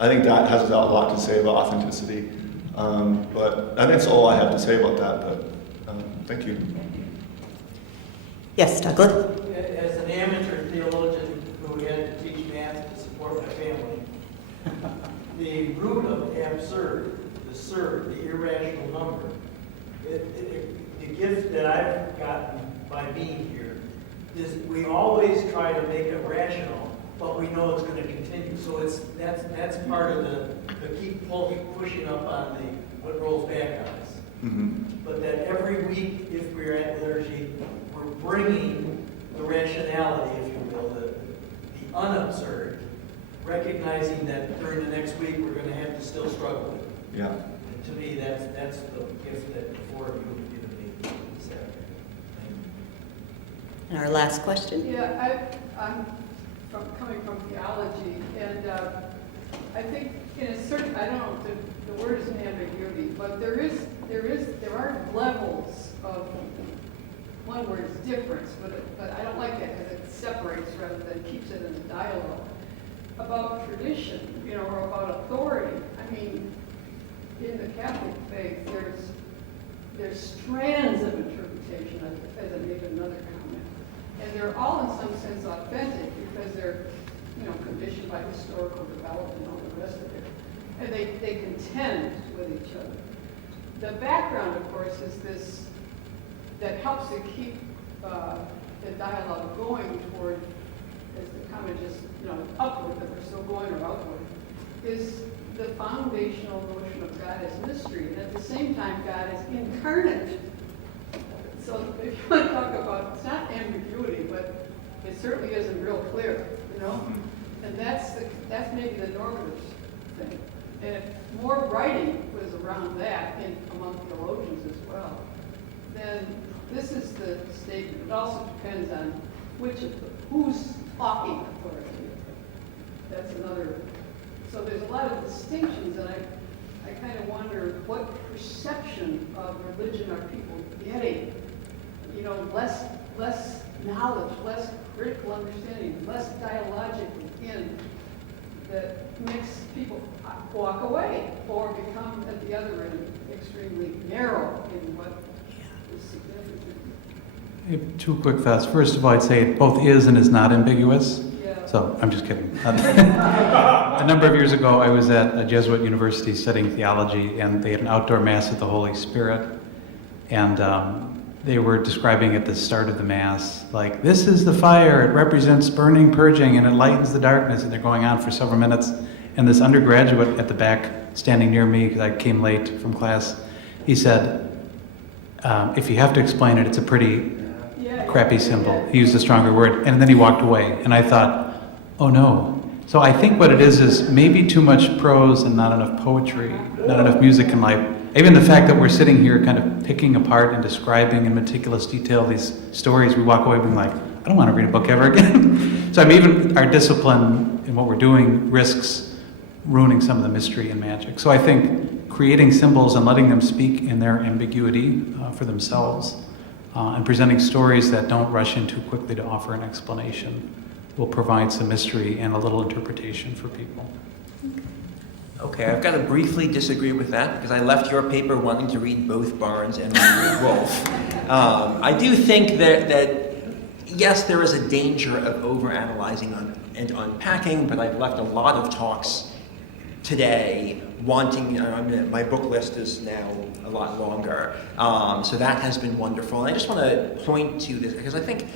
I think that has a lot to say about authenticity. But I think that's all I have to say about that, but thank you. Yes, Douglas? As an amateur theologian who had to teach math to support my family, the root of absurd, the irrational number, the gift that I've gotten by being here is we always try to make it rational, but we know it's going to continue. So that's part of the keep pushing up on what rolls back on us. Mm-hmm. But that every week, if we're at liturgy, we're bringing the rationality, if you will, the unabsurd, recognizing that during the next week we're going to have to still struggle with it. Yeah. And to me, that's the gift that the four of you have given me. And our last question? Yeah, I'm coming from theology, and I think in a certain, I don't know if the word is ambiguity, but there are levels of, one word is difference, but I don't like that because it separates rather than keeps it in a dialogue. About tradition, or about authority. I mean, in the Catholic faith, there's strands of interpretation, as I made another comment. And they're all in some sense authentic because they're, conditioned by historical development and all the rest of it. And they contend with each other. The background, of course, is this that helps to keep the dialogue going toward, as the comment just, upward, that we're still going, or outward, is the foundational notion of God as mystery. And at the same time, God is incarnate. So if you want to talk about, it's not ambiguity, but it certainly isn't real clear, And that's maybe the normative thing. And if more writing was around that among theologians as well, then this is the statement. It also depends on who's talking authoritative. That's another. So there's a lot of distinctions, and I kind of wonder what perception of religion are people getting? Less knowledge, less critical understanding, less dialogically in, that makes people walk away or become at the other end extremely narrow in what is significant. Two quick thoughts. First of all, I'd say it both is and is not ambiguous. Yeah. So I'm just kidding. A number of years ago, I was at a Jesuit university studying theology, and they had an outdoor mass of the Holy Spirit. And they were describing at the start of the mass, like, this is the fire, it represents burning, purging, and it lightens the darkness. And they're going on for several minutes. And this undergraduate at the back, standing near me, because I came late from class, he said, if you have to explain it, it's a pretty crappy symbol. He used a stronger word. And then he walked away. And I thought, oh no. So I think what it is maybe too much prose and not enough poetry, not enough music in life. Even the fact that we're sitting here kind of picking apart and describing in meticulous detail these stories, we walk away being like, I don't want to read a book ever again. So even our discipline in what we're doing risks ruining some of the mystery and magic. So I think creating symbols and letting them speak in their ambiguity for themselves and presenting stories that don't rush in too quickly to offer an explanation will provide some mystery and a little interpretation for people. Okay, I've got to briefly disagree with that because I left your paper wanting to read both Barnes and read Wolf. I do think that yes, there is a danger of overanalyzing and unpacking, but I've left a lot of talks today wanting, my book list is now a lot longer, so that has been wonderful. And I just want to point to this because I think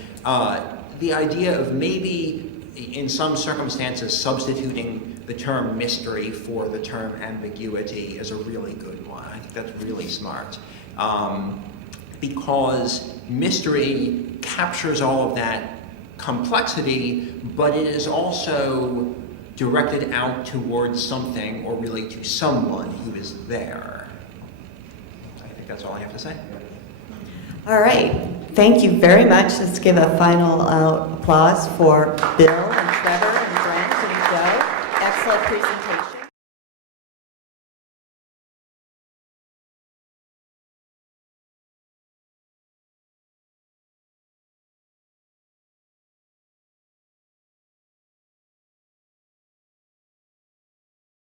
the idea of maybe in some circumstances substituting the term mystery for the term ambiguity is a really good one. I think that's really smart. Because mystery captures all of that complexity, but it is also directed out towards something or really to someone who is there. I think that's all I have to say. All right, thank you very much. Let's give a final applause for Bill and Trevor.